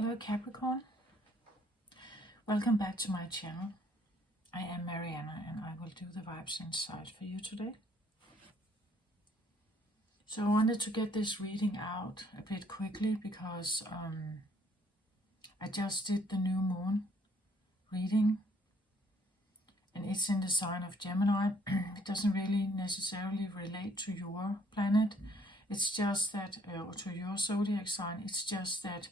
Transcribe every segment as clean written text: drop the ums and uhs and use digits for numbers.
Hello Capricorn, welcome back to my channel. I am Mariana and I will do the vibes inside for you today. So I wanted to get this reading out a bit quickly because I just did the new moon reading and it's in the sign of Gemini. It doesn't really necessarily relate to your planet. It's just that, or to your zodiac sign, it's just that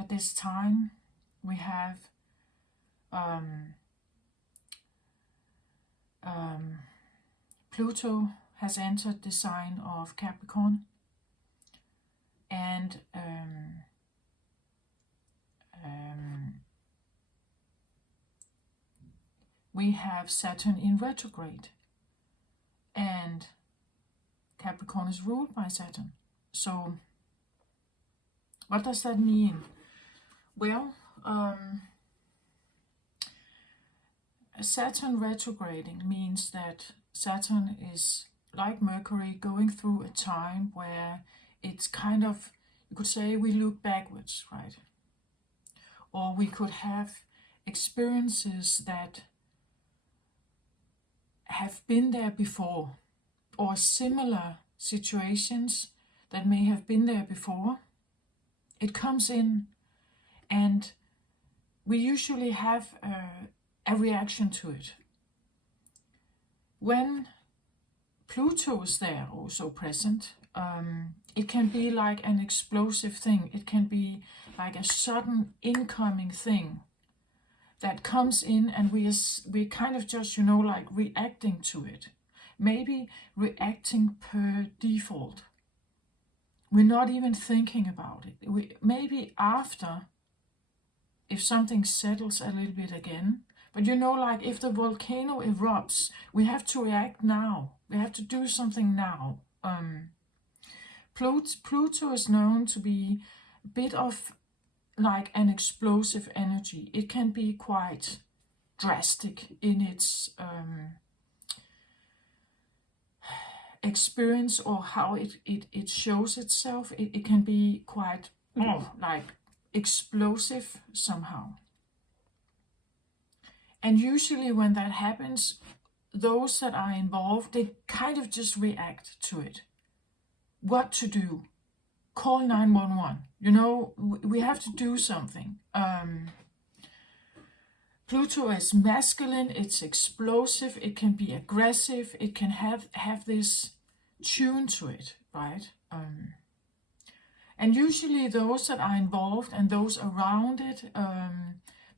at this time we have Pluto has entered the sign of Capricorn, and we have Saturn in retrograde, and Capricorn is ruled by Saturn. So what does that mean? Well, Saturn retrograding means that Saturn is, like Mercury, going through a time where it's kind of, you could say, we look backwards, right? Or we could have experiences that have been there before, or similar situations that may have been there before. It comes in and we usually have a reaction to it. When Pluto is there also present, it can be like an explosive thing. It can be like a sudden incoming thing that comes in and we kind of just, like reacting to it. Maybe reacting per default. We're not even thinking about it. Maybe after, if something settles a little bit again. But like if the volcano erupts, we have to react now. We have to do something now. Pluto is known to be a bit of like an explosive energy. It can be quite drastic in its experience or how it shows itself. It can be quite like explosive somehow. And usually when that happens, those that are involved, they kind of just react to it. What to do? Call 911. We have to do something. Pluto is masculine, it's explosive, it can be aggressive, it can have this tune to it, right? And usually those that are involved and those around it,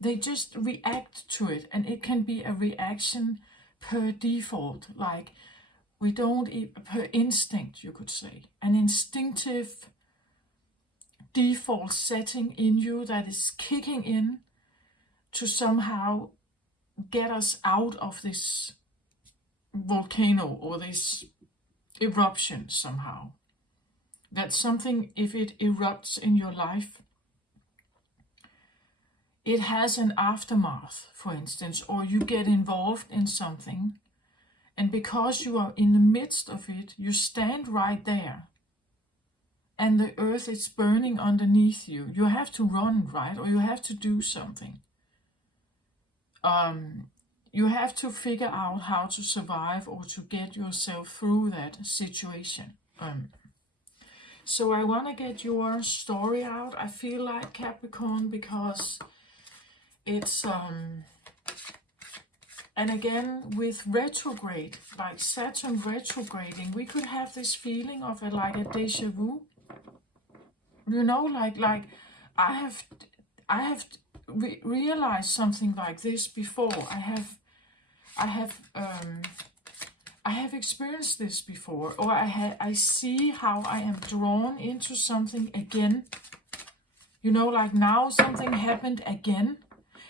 they just react to it, and it can be a reaction per default, like per instinct, you could say. An instinctive default setting in you that is kicking in to somehow get us out of this volcano or this eruption somehow. That something, if it erupts in your life, it has an aftermath, for instance, or you get involved in something, and because you are in the midst of it, you stand right there, and the earth is burning underneath you. You have to run, right? Or you have to do something. You have to figure out how to survive or to get yourself through that situation. So I want to get your story out, I feel like, Capricorn, because it's and again with retrograde, like Saturn retrograding, we could have this feeling of like a deja vu. Like I have realized something like this before. I have experienced this before, or I see how I am drawn into something again. Like now something happened again,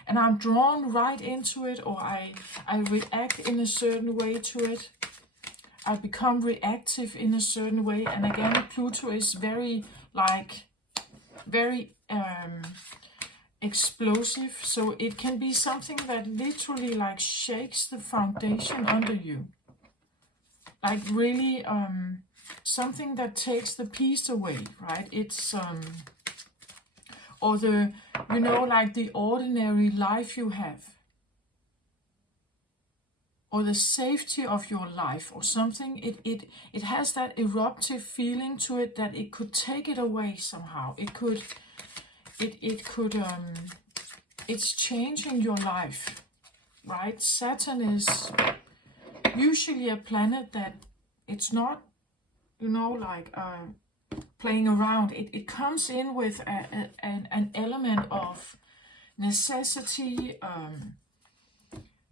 and I'm drawn right into it, or I react in a certain way to it. I become reactive in a certain way, and again, Pluto is very explosive, so it can be something that literally like shakes the foundation under you. Like really something that takes the peace away, right? It's or the, you know, like the ordinary life you have, or the safety of your life or something. It has that eruptive feeling to it that it could take it away somehow. It's changing your life, right? Saturn is usually a planet that it's not, you know, like playing around. It comes in with an element of necessity,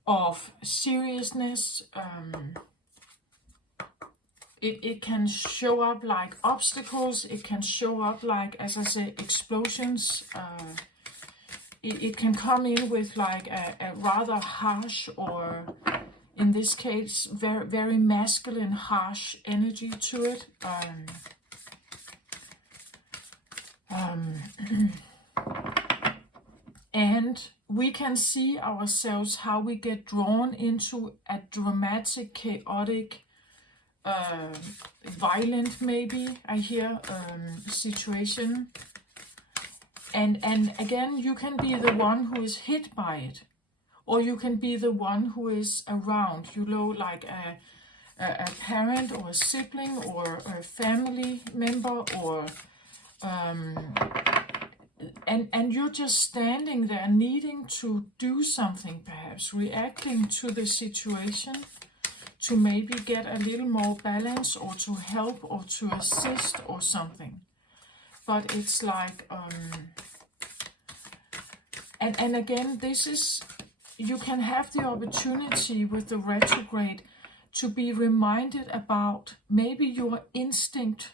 of seriousness. It can show up like obstacles. It can show up like, as I say, explosions. It can come in with like a rather harsh, or in this case, very, very masculine, harsh energy to it. And we can see ourselves how we get drawn into a dramatic, chaotic, violent, maybe I hear, situation. And again, you can be the one who is hit by it, or you can be the one who is around, you know, like a parent or a sibling or a family member, or and you're just standing there needing to do something, perhaps reacting to the situation, to maybe get a little more balance, or to help, or to assist, or something. But it's like, and again, this is, you can have the opportunity with the retrograde to be reminded about maybe your instinct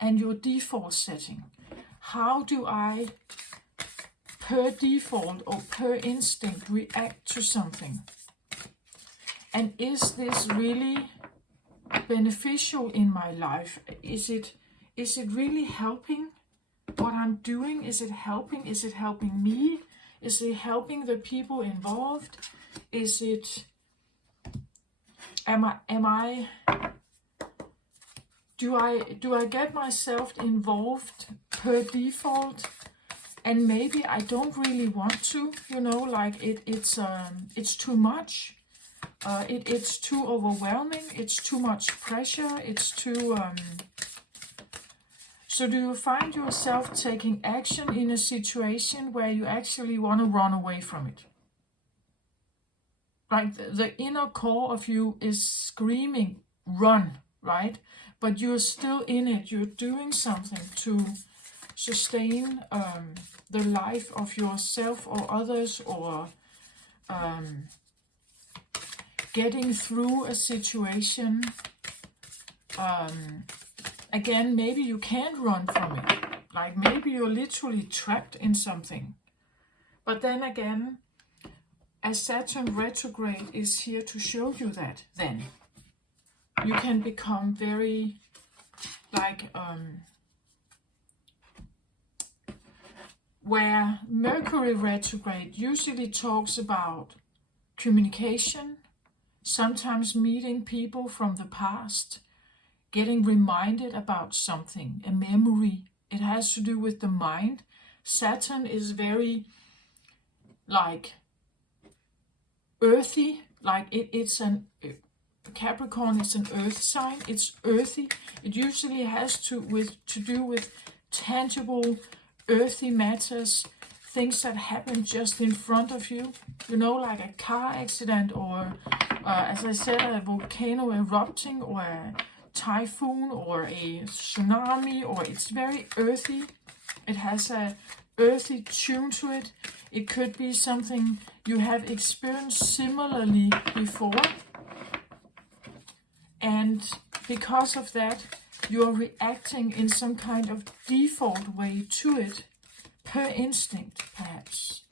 and your default setting. How do I, per default or per instinct, react to something? And is this really beneficial in my life? Is it really helping what I'm doing? Is it helping? Is it helping me? Is it helping the people involved? Is it, do I get myself involved per default, and maybe I don't really want to, you know, like it's too much. It's too overwhelming. It's too much pressure. It's too. So do you find yourself taking action in a situation where you actually want to run away from it? Like the inner core of you is screaming, run, right? But you're still in it. You're doing something to sustain the life of yourself or others, or getting through a situation. Again, maybe you can't run from it. Like maybe you're literally trapped in something. But then again, a Saturn retrograde is here to show you that then. You can become very, like, where Mercury retrograde usually talks about communication, sometimes meeting people from the past, getting reminded about something, a memory. It has to do with the mind. Saturn is very, like, earthy. Like Capricorn is an earth sign. It's earthy. It usually has to do with tangible, earthy matters, things that happen just in front of you. You know, like a car accident, or as I said, a volcano erupting, or a typhoon, or a tsunami, or it's very earthy. It has a earthy tune to it. It could be something you have experienced similarly before, and because of that, you're reacting in some kind of default way to it, per instinct, perhaps.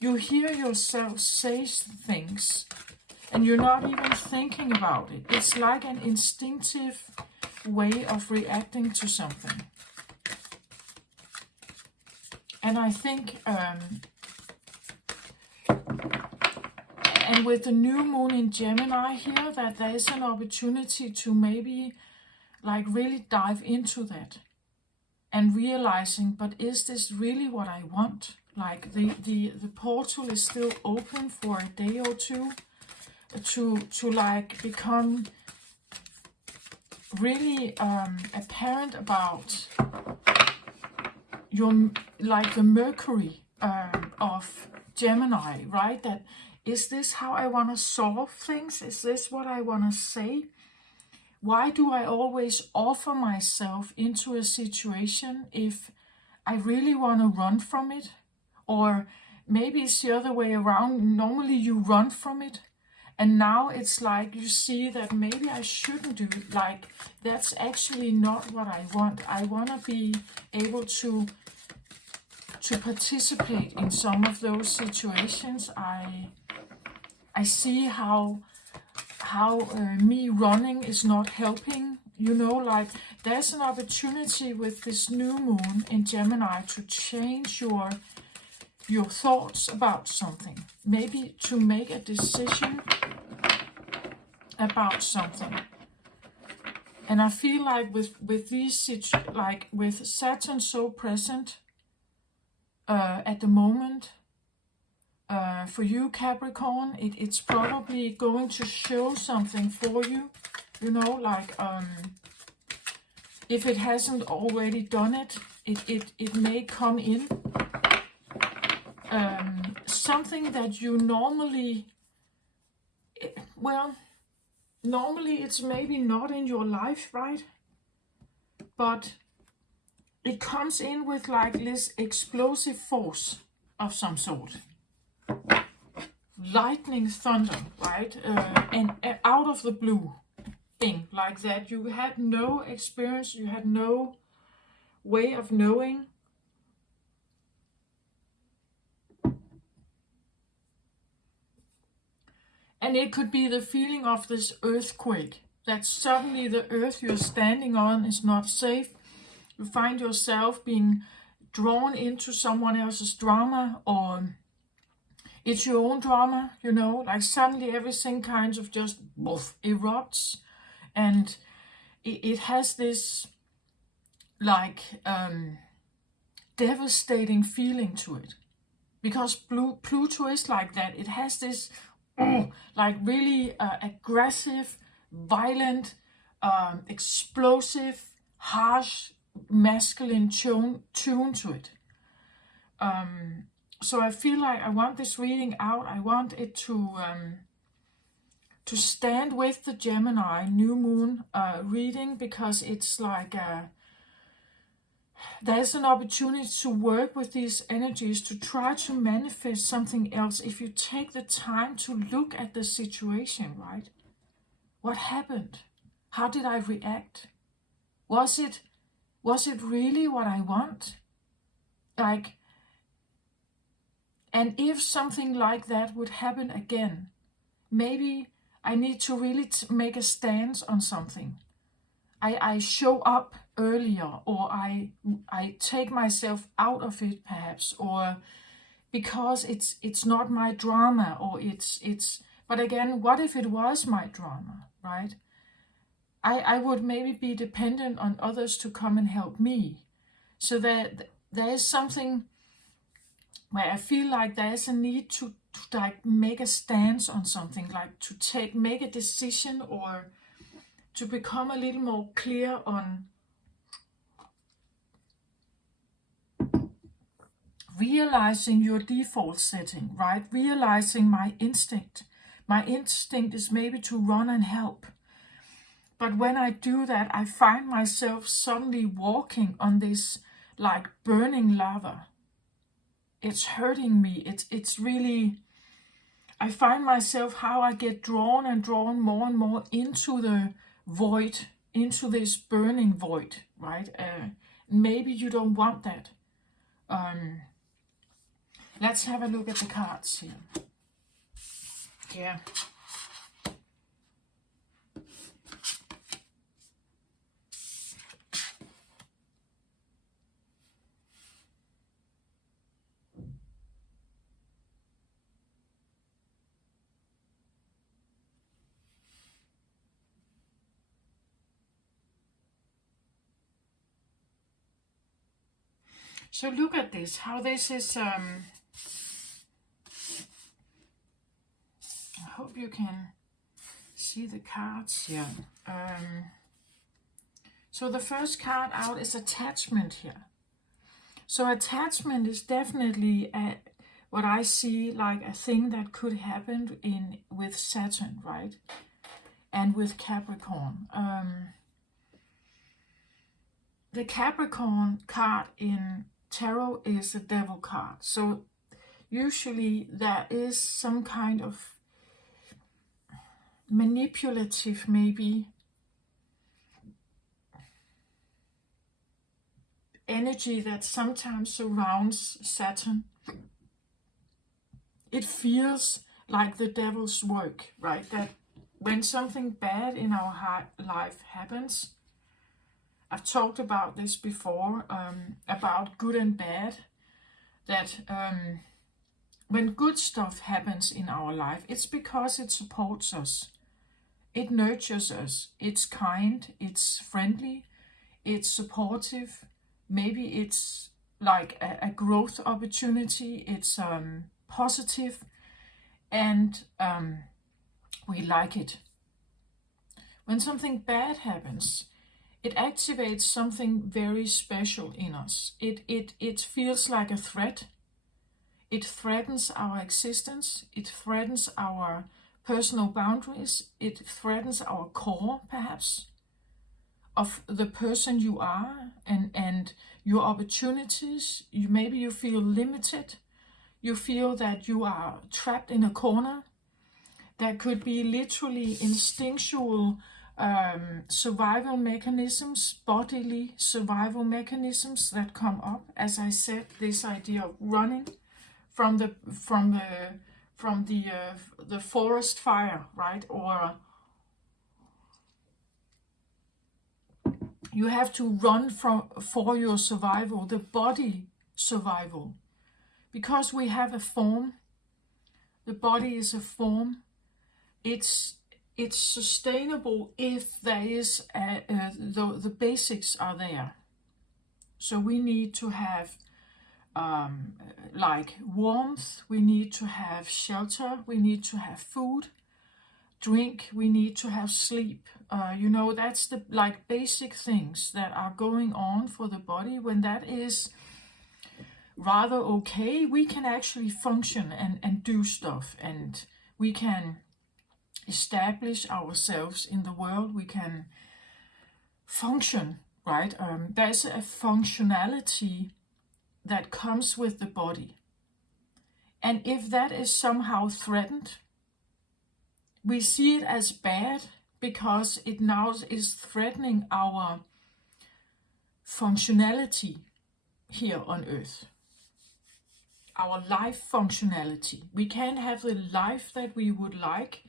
You hear yourself say things, and you're not even thinking about it. It's like an instinctive way of reacting to something. And I think, and with the new moon in Gemini here, that there is an opportunity to maybe, like, really dive into that and realizing, but is this really what I want? Like the portal is still open for a day or two to like become really apparent about your, like the Mercury of Gemini, right? That is this how I want to solve things? Is this what I want to say? Why do I always offer myself into a situation if I really want to run from it? Or maybe it's the other way around. Normally you run from it, and now it's like you see that maybe I shouldn't do it. Like, that's actually not what I want. I want to be able to participate in some of those situations. I see how me running is not helping. You know, like there's an opportunity with this new moon in Gemini to change your thoughts about something. Maybe to make a decision about something. And I feel like with these, like with Saturn so present at the moment, for you Capricorn, it's probably going to show something for you. You know, like if it hasn't already done it, it may come in. Something that you normally, well, normally it's maybe not in your life, right? But it comes in with like this explosive force of some sort. Lightning, thunder, right? And out of the blue thing like that. You had no experience, you had no way of knowing. And it could be the feeling of this earthquake, that suddenly the earth you're standing on is not safe. You find yourself being drawn into someone else's drama, or it's your own drama, you know, like suddenly everything kind of just erupts, and it has this like devastating feeling to it, because Pluto is like that. It has this like really aggressive, violent, explosive, harsh, masculine tune to it. So I feel like I want this reading out. I want it to stand with the Gemini new moon reading, because it's like there's an opportunity to work with these energies to try to manifest something else if you take the time to look at the situation, right? What happened? How did I react? Was it really what I want? Like, and if something like that would happen again, maybe I need to really make a stance on something. I show up earlier, or I take myself out of it perhaps, or because it's not my drama, or it's but again, what if it was my drama, right? I would maybe be dependent on others to come and help me. So that there is something where I feel like there is a need to like make a stance on something, like to make a decision, or to become a little more clear on realizing your default setting, right? Realizing my instinct. My instinct is maybe to run and help. But when I do that, I find myself suddenly walking on this like burning lava. It's hurting me. It's really, I find myself how I get drawn and drawn more and more into the void, into this burning void, right? Maybe you don't want that. Let's have a look at the cards here. Yeah. So look at this, how this is, I hope you can see the cards here. So the first card out is attachment here. So attachment is definitely what I see like a thing that could happen with Saturn, right? And with Capricorn. The Capricorn card in tarot is the Devil card. So usually there is some kind of manipulative, maybe, energy that sometimes surrounds Saturn. It feels like the devil's work, right? That when something bad in our life happens, I've talked about this before, about good and bad, that when good stuff happens in our life, it's because it supports us, it nurtures us, it's kind, it's friendly, it's supportive, maybe it's like a growth opportunity, it's positive, and we like it. When something bad happens, it activates something very special in us. It feels like a threat. It threatens our existence. It threatens our personal boundaries. It threatens our core, perhaps, of the person you are and your opportunities. Maybe you feel limited. You feel that you are trapped in a corner. There could be literally instinctual survival mechanisms, bodily survival mechanisms that come up. As I said, this idea of running from the forest fire, right? Or you have to run for your survival, the body survival, because we have a form. The body is a form. It's sustainable if there is the basics are there. So we need to have like warmth, we need to have shelter, we need to have food, drink, we need to have sleep. That's the like basic things that are going on for the body. When that is rather okay, we can actually function and do stuff, and we can establish ourselves in the world, we can function, right? There's a functionality that comes with the body. And if that is somehow threatened, we see it as bad because it now is threatening our functionality here on Earth. Our life functionality. We can't have the life that we would like.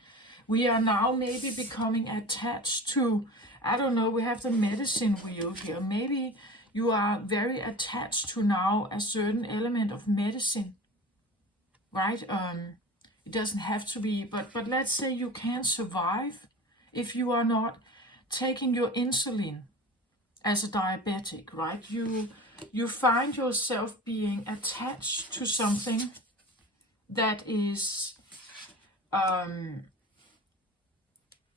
We are now maybe becoming attached to, I don't know, we have the medicine wheel here. Maybe you are very attached to now a certain element of medicine, right? It doesn't have to be, but let's say you can't survive if you are not taking your insulin as a diabetic, right? You find yourself being attached to something that is,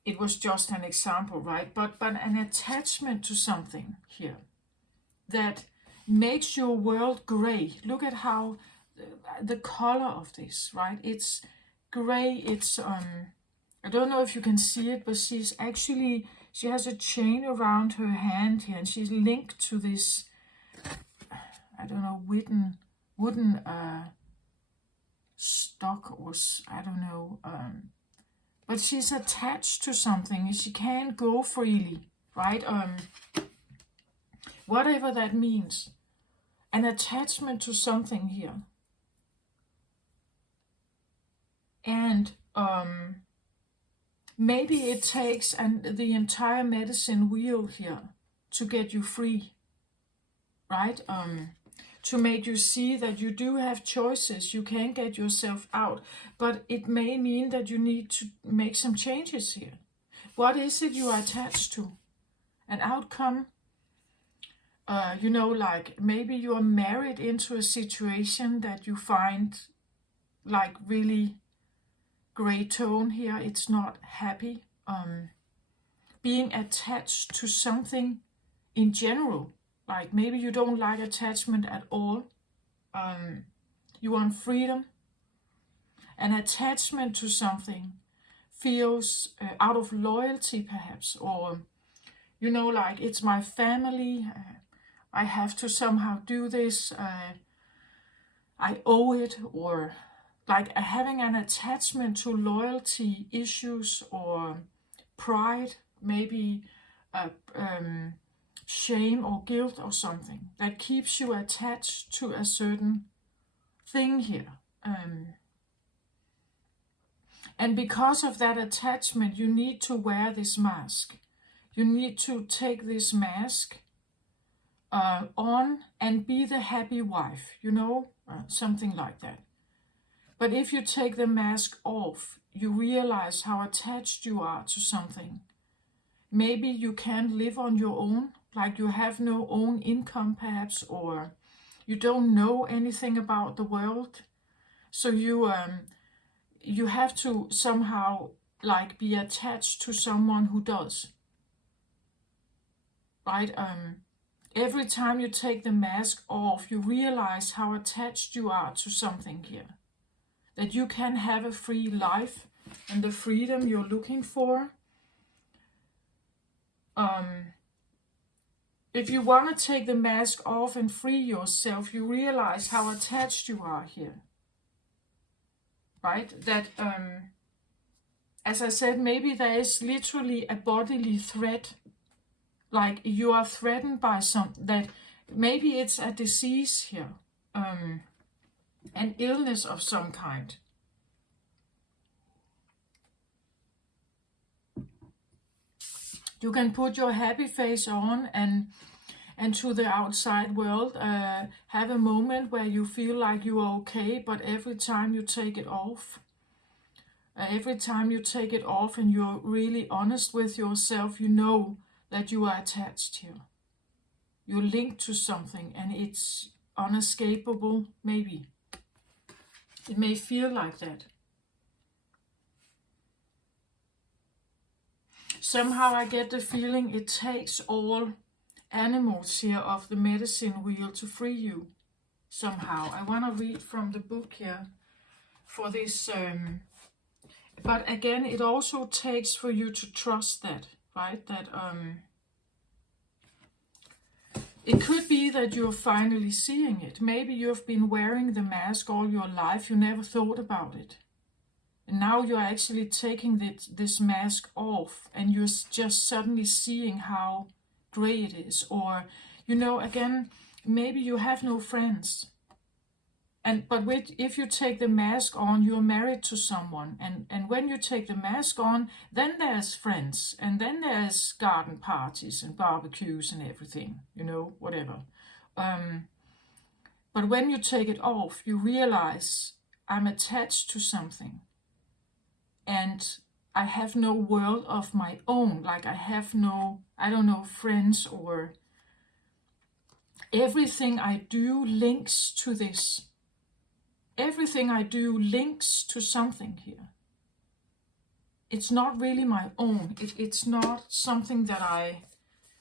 it was just an example, right? But an attachment to something here that makes your world gray. Look at how the color of this, right? It's gray. It's I don't know if you can see it, but she has a chain around her hand here, and she's linked to this, I don't know, wooden stock, or I don't know, but she's attached to something. She can't go freely, right? Whatever that means, an attachment to something here. And maybe it takes the entire medicine wheel here to get you free, right? To make you see that you do have choices, you can get yourself out, but it may mean that you need to make some changes here. What is it you are attached to? An outcome, You know, like maybe you are married into a situation that you find like really gray tone here. It's not happy. Being attached to something in general, like maybe you don't like attachment at all. You want freedom. An attachment to something feels out of loyalty perhaps, or you know, like it's my family, I have to somehow do this, I owe it, or like having an attachment to loyalty issues or pride, maybe shame or guilt or something that keeps you attached to a certain thing here. And because of that attachment, you need to wear this mask. You need to take this mask on and be the happy wife, you know, something like that. But if you take the mask off, you realize how attached you are to something. Maybe you can't live on your own, like you have no own income perhaps, or you don't know anything about the world. So you have to somehow like be attached to someone who does. Right? Every time you take the mask off, you realize how attached you are to something here. That you can have a free life and the freedom you're looking for. If you want to take the mask off and free yourself, you realize how attached you are here. Right? That, as I said, maybe there is literally a bodily threat. Like you are threatened by something, that maybe it's a disease here, an illness of some kind. You can put your happy face on and to the outside world have a moment where you feel like you are okay, but every time you take it off, and you're really honest with yourself, you know that you are attached here. You're linked to something and it's unescapable, maybe. It may feel like that. Somehow I get the feeling it takes all animals here of the medicine wheel to free you. Somehow. I want to read from the book here for this. But again, it also takes for you to trust that, right? That it could be that you're finally seeing it. Maybe you've been wearing the mask all your life. You never thought about it. And now you're actually taking this mask off and you're just suddenly seeing how gray it is. Or, you know, again, maybe you have no friends. But if you take the mask on, you're married to someone. And when you take the mask on, then there's friends. And then there's garden parties and barbecues and everything, you know, whatever. But when you take it off, you realize I'm attached to something. And I have no world of my own. Like I have no, I don't know, friends, or everything I do links to this. Everything I do links to something here. It's not really my own. It's not something that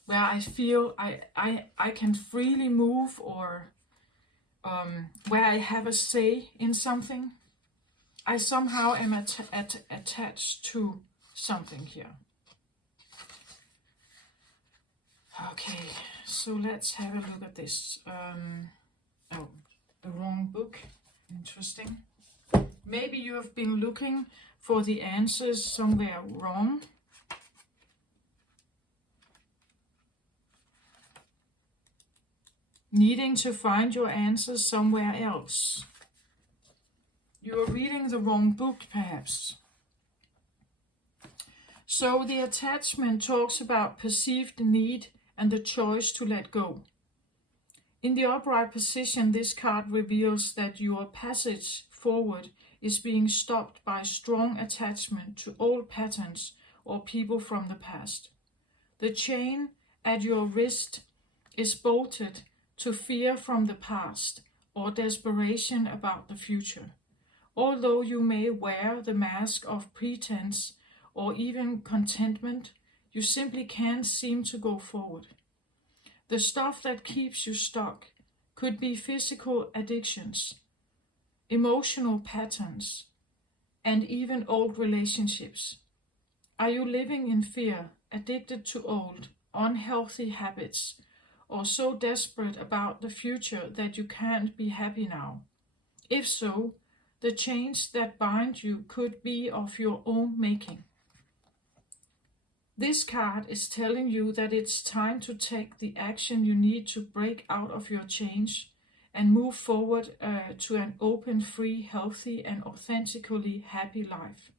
where I feel I can freely move, or where I have a say in something. I somehow am attached to something here. Okay, so let's have a look at this. Oh, the wrong book. Interesting. Maybe you have been looking for the answers somewhere wrong. Needing to find your answers somewhere else. You are reading the wrong book, perhaps. So the attachment talks about perceived need and the choice to let go. In the upright position, this card reveals that your passage forward is being stopped by strong attachment to old patterns or people from the past. The chain at your wrist is bolted to fear from the past or desperation about the future. Although you may wear the mask of pretense or even contentment, you simply can't seem to go forward. The stuff that keeps you stuck could be physical addictions, emotional patterns, and even old relationships. Are you living in fear, addicted to old, unhealthy habits, or so desperate about the future that you can't be happy now? If so, the chains that bind you could be of your own making. This card is telling you that it's time to take the action you need to break out of your chains and move forward to an open, free, healthy, and authentically happy life.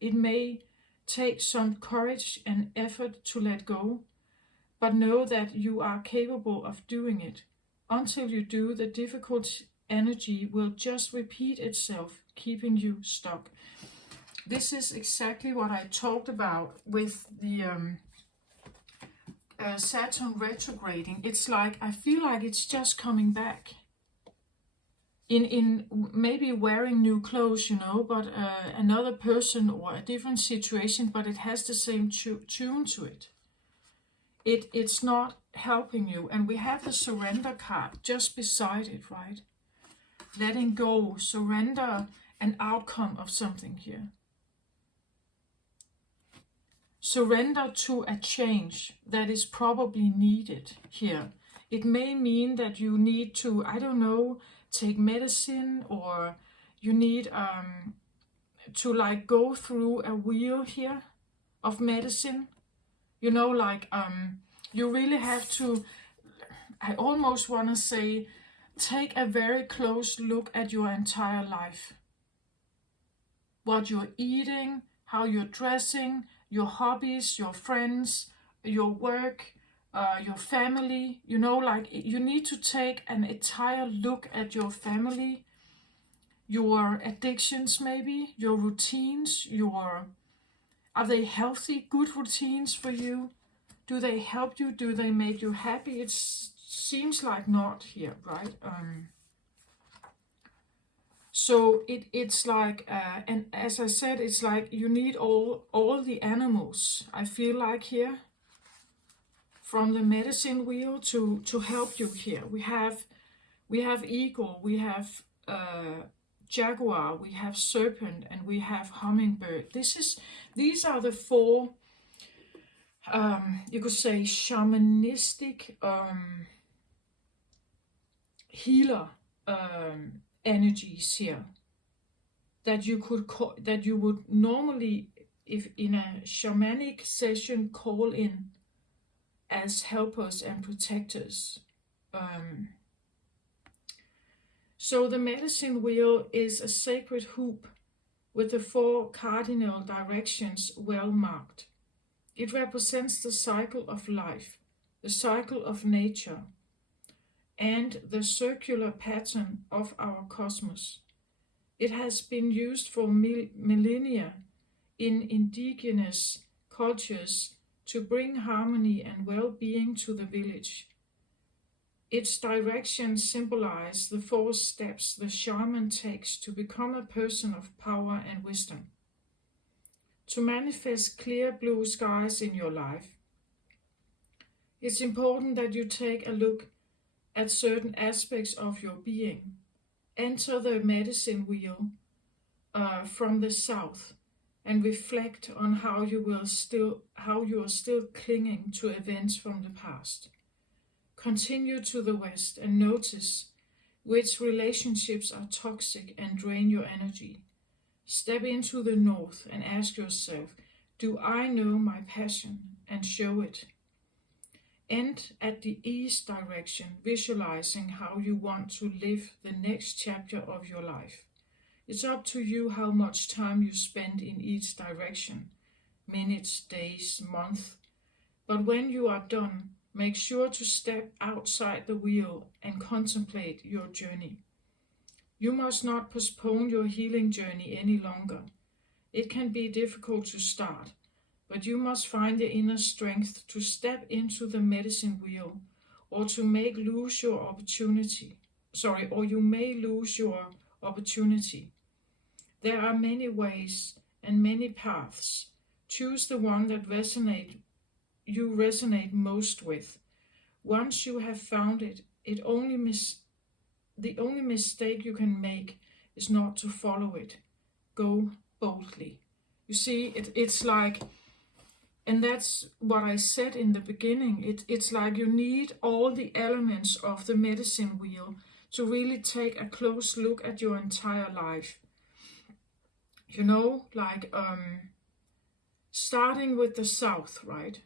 It may take some courage and effort to let go, but know that you are capable of doing it. Until you do, the difficult energy will just repeat itself, keeping you stuck. This is exactly what I talked about with the Saturn retrograding. It's like, I feel like it's just coming back. In maybe wearing new clothes, but another person or a different situation, but it has the same tune to it. It's not helping you. And we have the surrender card just beside it, right? Letting go, surrender an outcome of something here. Surrender to a change that is probably needed here. It may mean that you need to, I don't know, take medicine, or you need to like go through a wheel here of medicine. You really have to, I almost want to say, take a very close look at your entire life. What you're eating, how you're dressing, your hobbies, your friends, your work, your family. You need to take an entire look at your family, your addictions maybe, your routines, are they healthy, good routines for you? Do they help you? Do they make you happy? It seems like not here, right? So it's like, and as I said, it's like you need all the animals, I feel like here, from the medicine wheel to help you here. We have eagle, we have jaguar, we have serpent, and we have hummingbird. These are the four, you could say, shamanistic healer energies here that you would normally, if in a shamanic session, call in as helpers and protectors. So the medicine wheel is a sacred hoop with the 4 cardinal directions well marked. It represents the cycle of life, the cycle of nature, and the circular pattern of our cosmos. It has been used for millennia in indigenous cultures to bring harmony and well-being to the village. Its directions symbolize the 4 steps the shaman takes to become a person of power and wisdom. To manifest clear blue skies in your life, it's important that you take a look at certain aspects of your being. Enter the medicine wheel from the south and reflect on how you are still clinging to events from the past. Continue to the west and notice which relationships are toxic and drain your energy. Step into the north and ask yourself, do I know my passion, and show it. End at the east direction, visualizing how you want to live the next chapter of your life. It's up to you how much time you spend in each direction, minutes, days, months. But when you are done, make sure to step outside the wheel and contemplate your journey. You must not postpone your healing journey any longer. It can be difficult to start, but you must find the inner strength to step into the medicine wheel or to make lose your opportunity. Sorry, or you may lose your opportunity. There are many ways and many paths. Choose the one that you resonate most with. Once you have found it, the only mistake you can make is not to follow it. Go boldly. You see, it's like, and that's what I said in the beginning, it's like you need all the elements of the medicine wheel to really take a close look at your entire life. You know, like starting with the South, right?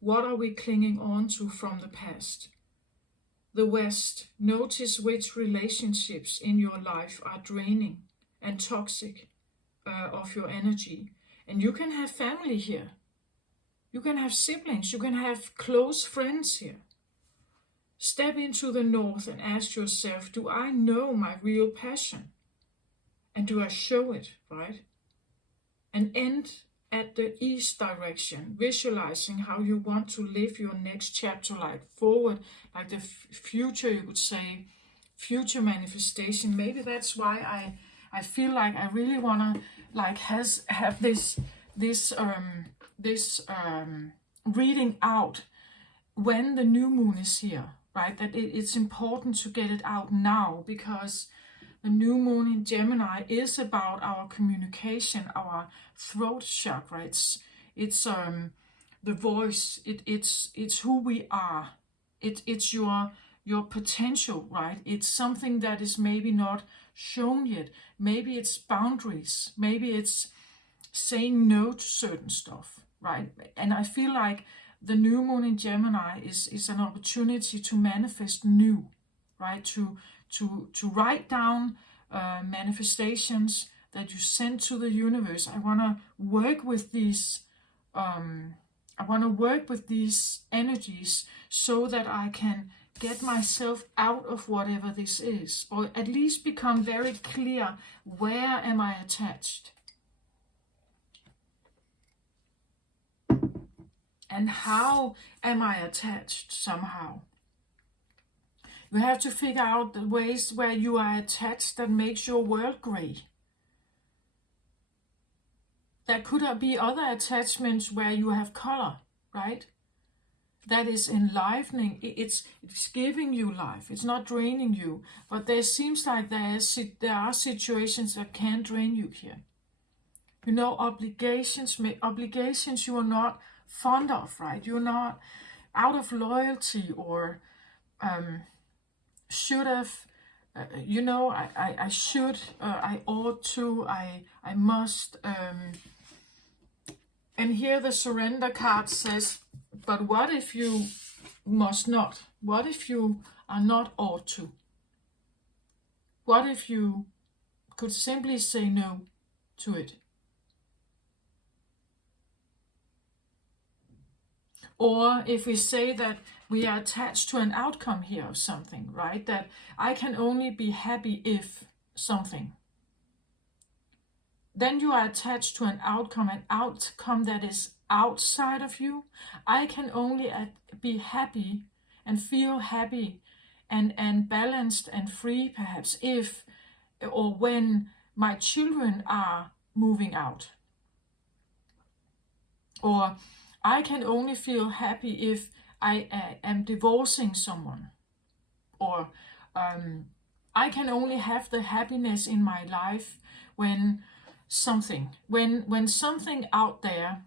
What are we clinging on to from the past? The West, notice which relationships in your life are draining and toxic of your energy. And you can have family here. You can have siblings. You can have close friends here. Step into the North and ask yourself, do I know my real passion? And do I show it, right? And end at the East direction, visualizing how you want to live your next chapter, like forward, like the future, you could say, future manifestation. Maybe that's why I feel like I really want to like have this reading out when the new moon is here, right? That it's important to get it out now, because the new moon in Gemini is about our communication, our throat chakra. It's the voice. It's who we are. It's your potential, right? It's something that is maybe not shown yet. Maybe it's boundaries. Maybe it's saying no to certain stuff, right? And I feel like the new moon in Gemini is an opportunity to manifest new, right? To write down manifestations that you send to the universe. I want to work with these. I want to work with these energies so that I can get myself out of whatever this is, or at least become very clear, where am I attached? And how am I attached somehow? You have to figure out the ways where you are attached that makes your world gray. There could be other attachments where you have color, right? That is enlivening. It's giving you life. It's not draining you. But there seems like there are situations that can drain you here. You know, obligations you are not fond of, right? You're not, out of loyalty or should have, I should, I ought to, I must. And here the surrender card says, but what if you must not? What if you are not ought to? What if you could simply say no to it? Or if we say that we are attached to an outcome here of something, right? That I can only be happy if something. Then you are attached to an outcome that is outside of you. I can only be happy and feel happy and balanced and free, perhaps, if or when my children are moving out. Or I can only feel happy if I am divorcing someone. Or I can only have the happiness in my life when something out there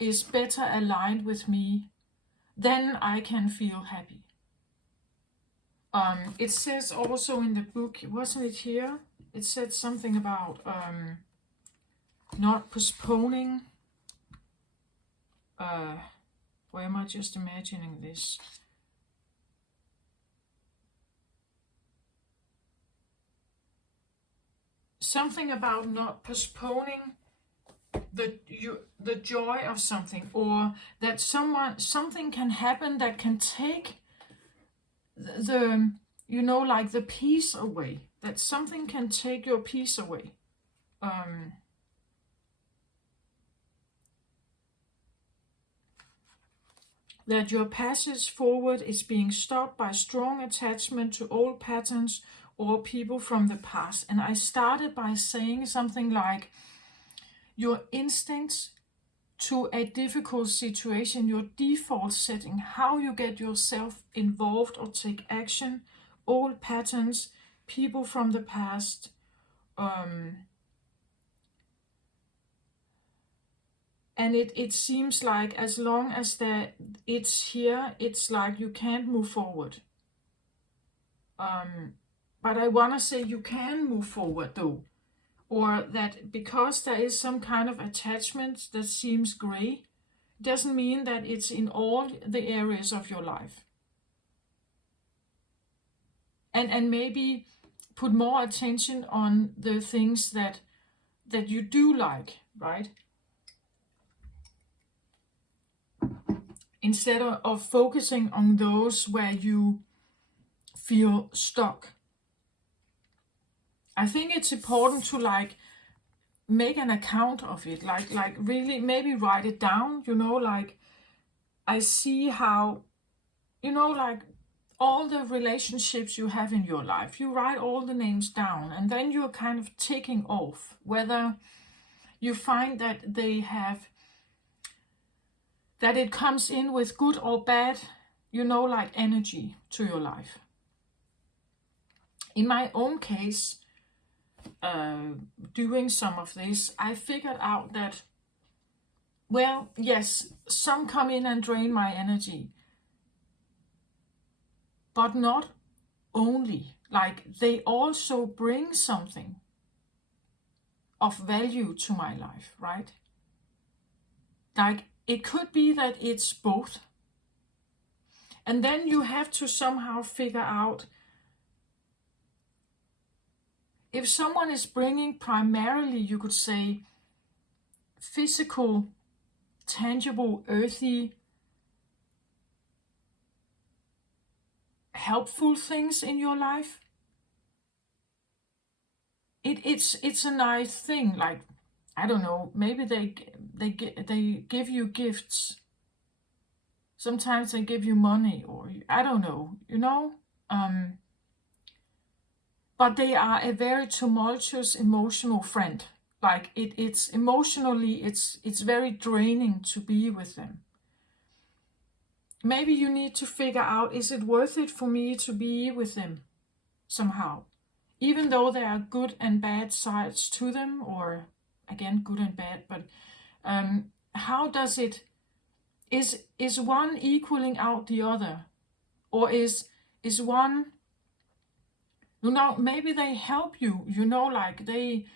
is better aligned with me, then I can feel happy. It says also in the book, wasn't it here? It said something about not postponing. Or am I just imagining this? Something about not postponing the joy of something, or that something can happen that can take the like the peace away. That something can take your peace away. that your passage forward is being stopped by strong attachment to old patterns or people from the past. And I started by saying something like your instincts to a difficult situation, your default setting, how you get yourself involved or take action, old patterns, people from the past. And it seems like as long as it's here, it's like you can't move forward. But I want to say you can move forward though. Or that because there is some kind of attachment that seems gray, doesn't mean that it's in all the areas of your life. And maybe put more attention on the things that you do like, right? Instead of focusing on those where you feel stuck. I think it's important to like make an account of it, like really maybe write it down, like I see how, like all the relationships you have in your life, you write all the names down, and then you're kind of ticking off whether you find that that it comes in with good or bad, like energy to your life. In my own case, doing some of this, I figured out that, well, yes, some come in and drain my energy, but not only, like they also bring something of value to my life, right? Like it could be that it's both. And then you have to somehow figure out if someone is bringing primarily, you could say, physical, tangible, earthy, helpful things in your life, it's a nice thing. Like, I don't know, maybe they give you gifts. Sometimes they give you money, or I don't know, but they are a very tumultuous emotional friend. Like it's emotionally, it's very draining to be with them. Maybe you need to figure out, is it worth it for me to be with them somehow? Even though there are good and bad sides to them, or again, good and bad, but how does it, is one equaling out the other? Or is one, maybe they help you, like they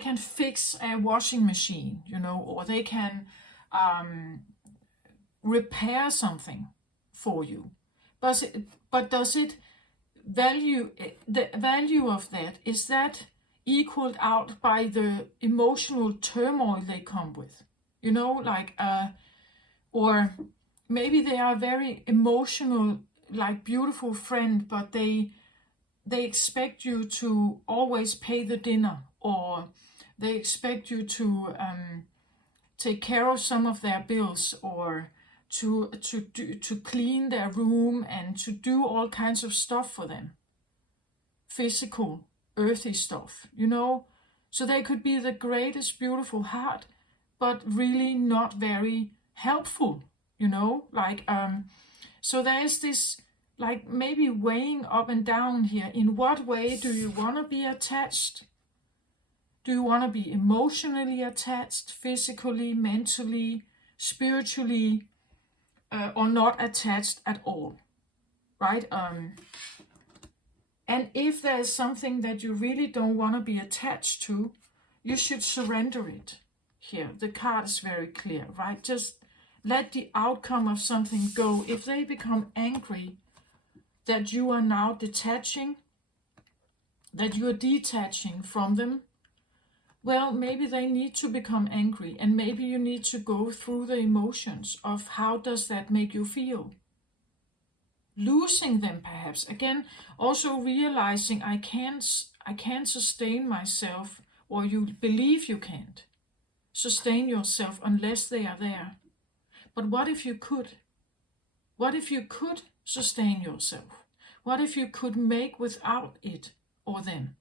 can fix a washing machine, or they can repair something for you. But does it value, the value of that, is that equaled out by the emotional turmoil they come with? Or maybe they are very emotional, like beautiful friend, but they expect you to always pay the dinner, or they expect you to take care of some of their bills, or to clean their room, and to do all kinds of stuff for them. Physical, earthy stuff, So they could be the greatest, beautiful heart, but really not very helpful, so there is this, like maybe weighing up and down here. In what way do you want to be attached? Do you want to be emotionally attached, physically, mentally, spiritually, or not attached at all, right? And if there's something that you really don't want to be attached to, you should surrender it. Here, the card is very clear, right? Just let the outcome of something go. If they become angry that you are now detaching, that you are detaching from them, well, maybe they need to become angry, and maybe you need to go through the emotions of how does that make you feel. Losing them, perhaps. Again, also realizing I can't sustain myself, or you believe you can't sustain yourself unless they are there. But what if you could? What if you could sustain yourself? What if you could make without it or them?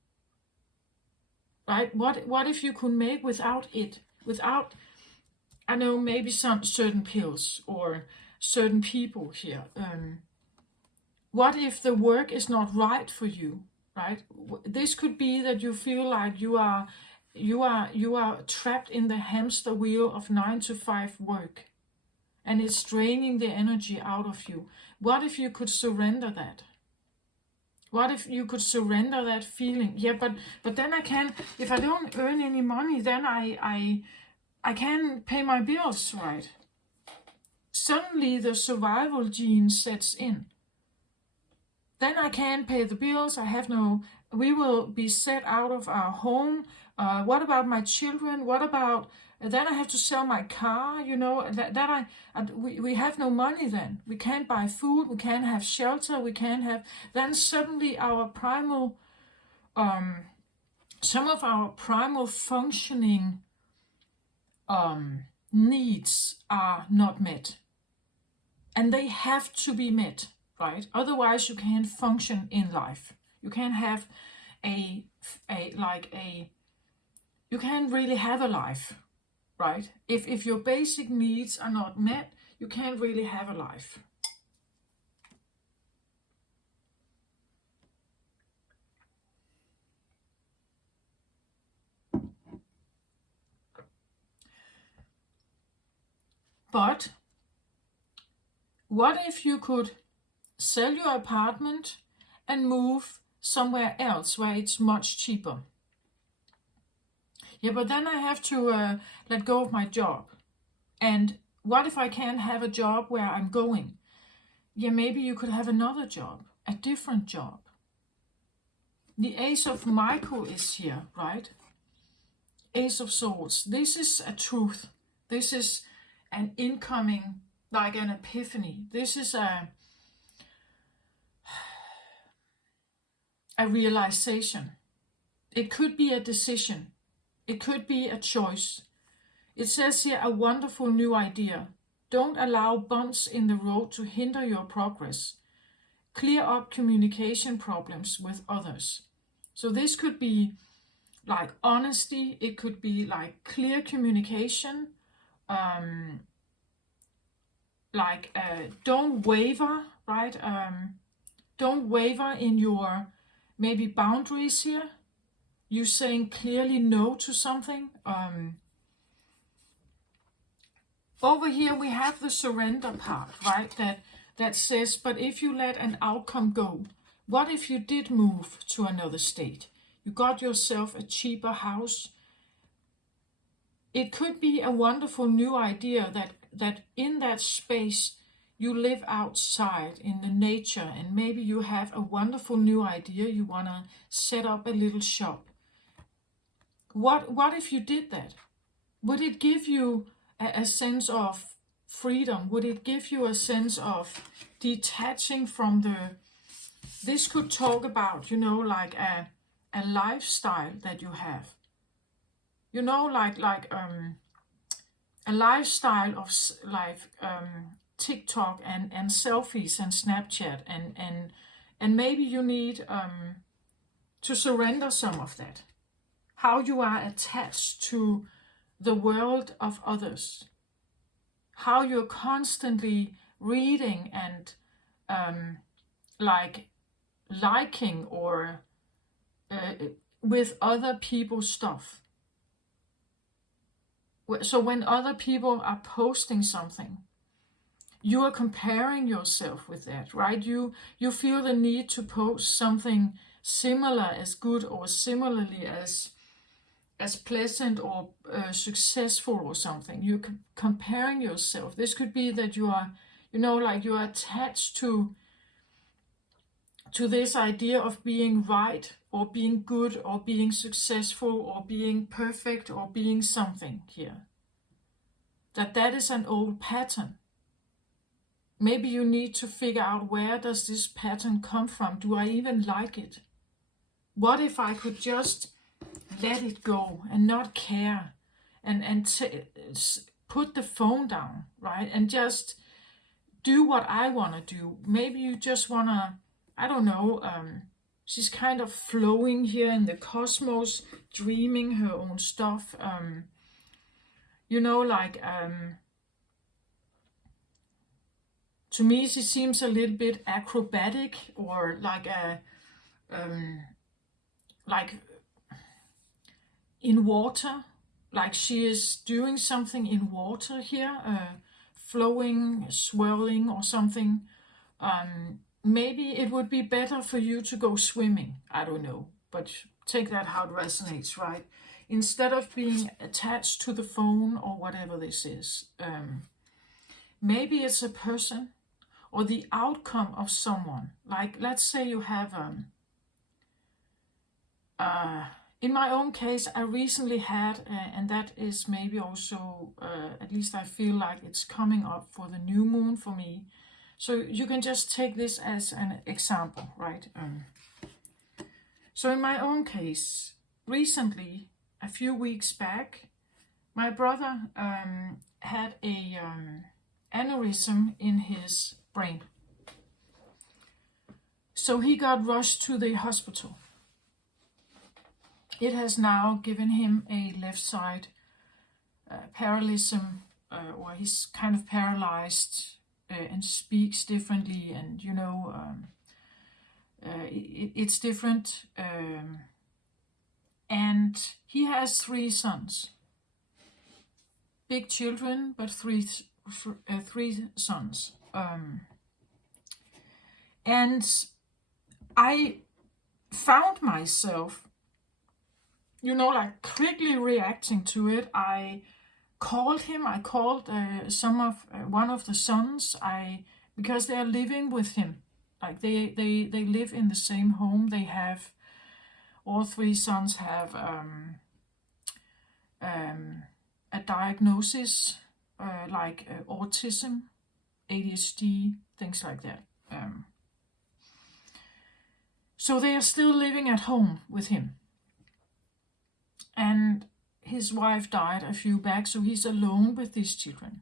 Right? What if you could make without it? Without, I know, maybe some certain pills or certain people here. What if the work is not right for you? Right? This could be that you feel like you are trapped in the hamster wheel of 9 to 5 work, and it's draining the energy out of you. What if you could surrender that? What if you could surrender that feeling? Yeah, but then I can, if I don't earn any money, then I can't pay my bills, right? Suddenly the survival gene sets in. Then I can't pay the bills. We will be set out of our home. What about my children? What about, then I have to sell my car, we have no money then. We can't buy food, we can't have shelter, then suddenly our primal, some of our primal functioning needs are not met. And they have to be met, right? Otherwise you can't function in life. You can't have you can't really have a life, right? If your basic needs are not met, you can't really have a life. But what if you could sell your apartment and move somewhere else where it's much cheaper? Yeah, but then I have to let go of my job. And what if I can't have a job where I'm going? Yeah, maybe you could have another job, a different job. The Ace of Michael is here, right? Ace of Swords. This is a truth. This is an incoming, like an epiphany. This is a realization. It could be a decision. It could be a choice. It says here, a wonderful new idea. Don't allow bumps in the road to hinder your progress. Clear up communication problems with others. So this could be like honesty. It could be like clear communication. Don't waver, right? Don't waver in your maybe boundaries here. You saying clearly no to something. Over here we have the surrender part, right? That says, but if you let an outcome go, what if you did move to another state? You got yourself a cheaper house. It could be a wonderful new idea that in that space you live outside in the nature, and maybe you have a wonderful new idea. You want to set up a little shop. What if you did that? Would it give you a sense of freedom? Would it give you a sense of detaching from this could talk about, like a lifestyle that you have. A lifestyle of TikTok and selfies and Snapchat and maybe you need to surrender some of that. How you are attached to the world of others. How you're constantly reading and liking or with other people's stuff. So when other people are posting something, you are comparing yourself with that, right? You feel the need to post something similar as good or similarly as pleasant or successful or something. You're comparing yourself. This could be that you are, you are attached to this idea of being right or being good or being successful or being perfect or being something here. That is an old pattern. Maybe you need to figure out, where does this pattern come from? Do I even like it? What if I could just let it go and not care and put the phone down, right? And just do what I want to do. Maybe you just want to, I don't know, she's kind of flowing here in the cosmos, dreaming her own stuff. You know, like, to me, she seems a little bit acrobatic, or like like in water, like she is doing something in water here, flowing, swirling, or something. Maybe it would be better for you to go swimming. I don't know, but take that how it resonates, right? Instead of being attached to the phone or whatever this is. Maybe it's a person or the outcome of someone. Like, let's say you have, in my own case, I recently had, and that is maybe also, at least I feel like it's coming up for the new moon for me. So you can just take this as an example, right? So in my own case, recently, a few weeks back, my brother had a aneurysm in his brain. So he got rushed to the hospital. It has now given him a left side paralysis, or he's kind of paralyzed and speaks differently, and you know, it's different. And he has 3 sons, big children, but three sons. And I found myself, you know, like quickly reacting to it. I called him. I called one of the sons. Because they are living with him. Like they live in the same home. They have, all 3 sons have a diagnosis, like autism, ADHD, things like that. So they are still living at home with him. And his wife died a few back, so he's alone with these children.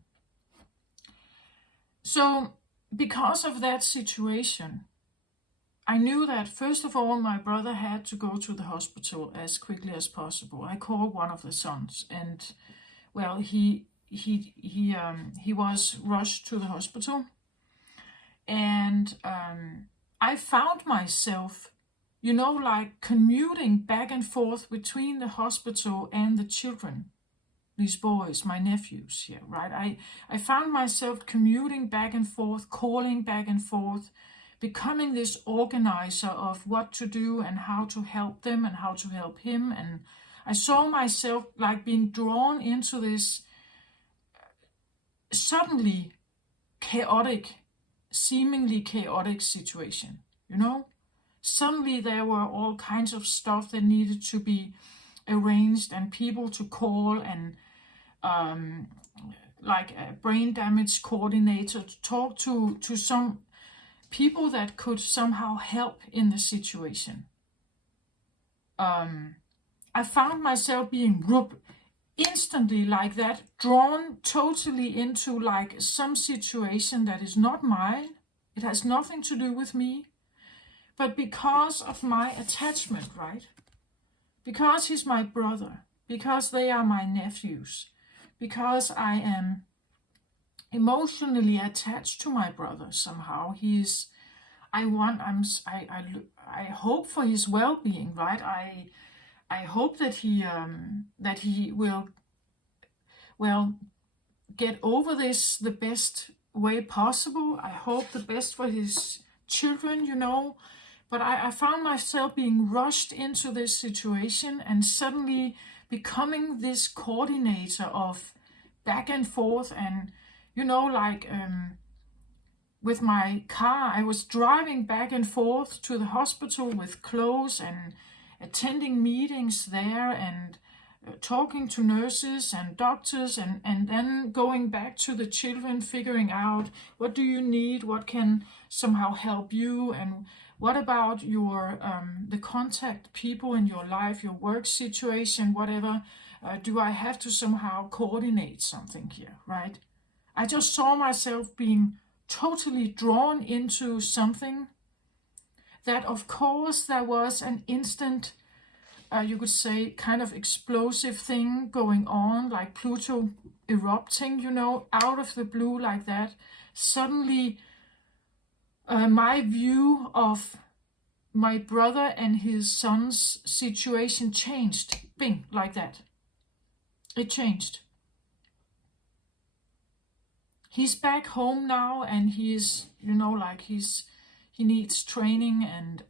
So because of that situation, I knew that, first of all, my brother had to go to the hospital as quickly as possible. I called one of the sons, and well, he was rushed to the hospital. And I found myself, you know, like commuting back and forth between the hospital and the children, these boys, my nephews here, right? I found myself commuting back and forth, calling back and forth, becoming this organizer of what to do and how to help them and how to help him. And I saw myself like being drawn into this suddenly chaotic, seemingly chaotic situation, you know? Suddenly there were all kinds of stuff that needed to be arranged and people to call, and like a brain damage coordinator to talk to some people that could somehow help in the situation. I found myself being instantly like that, drawn totally into like some situation that is not mine. It has nothing to do with me. But because of my attachment, right? Because he's my brother, because they are my nephews, because I am emotionally attached to my brother somehow. I hope for his well-being, right? I hope that he will, well, get over this the best way possible. I hope the best for his children, you know. But I found myself being rushed into this situation and suddenly becoming this coordinator of back and forth. And, you know, like with my car, I was driving back and forth to the hospital with clothes and attending meetings there and talking to nurses and doctors, and then going back to the children, figuring out what do you need, what can somehow help you, and what about your the contact people in your life, your work situation, whatever. Do I have to somehow coordinate something here, right? I just saw myself being totally drawn into something that, of course, there was an instant, you could say, kind of explosive thing going on, like Pluto erupting, out of the blue like that. Suddenly, my view of my brother and his son's situation changed. Bing, like that. It changed. He's back home now, and he's, he needs training, and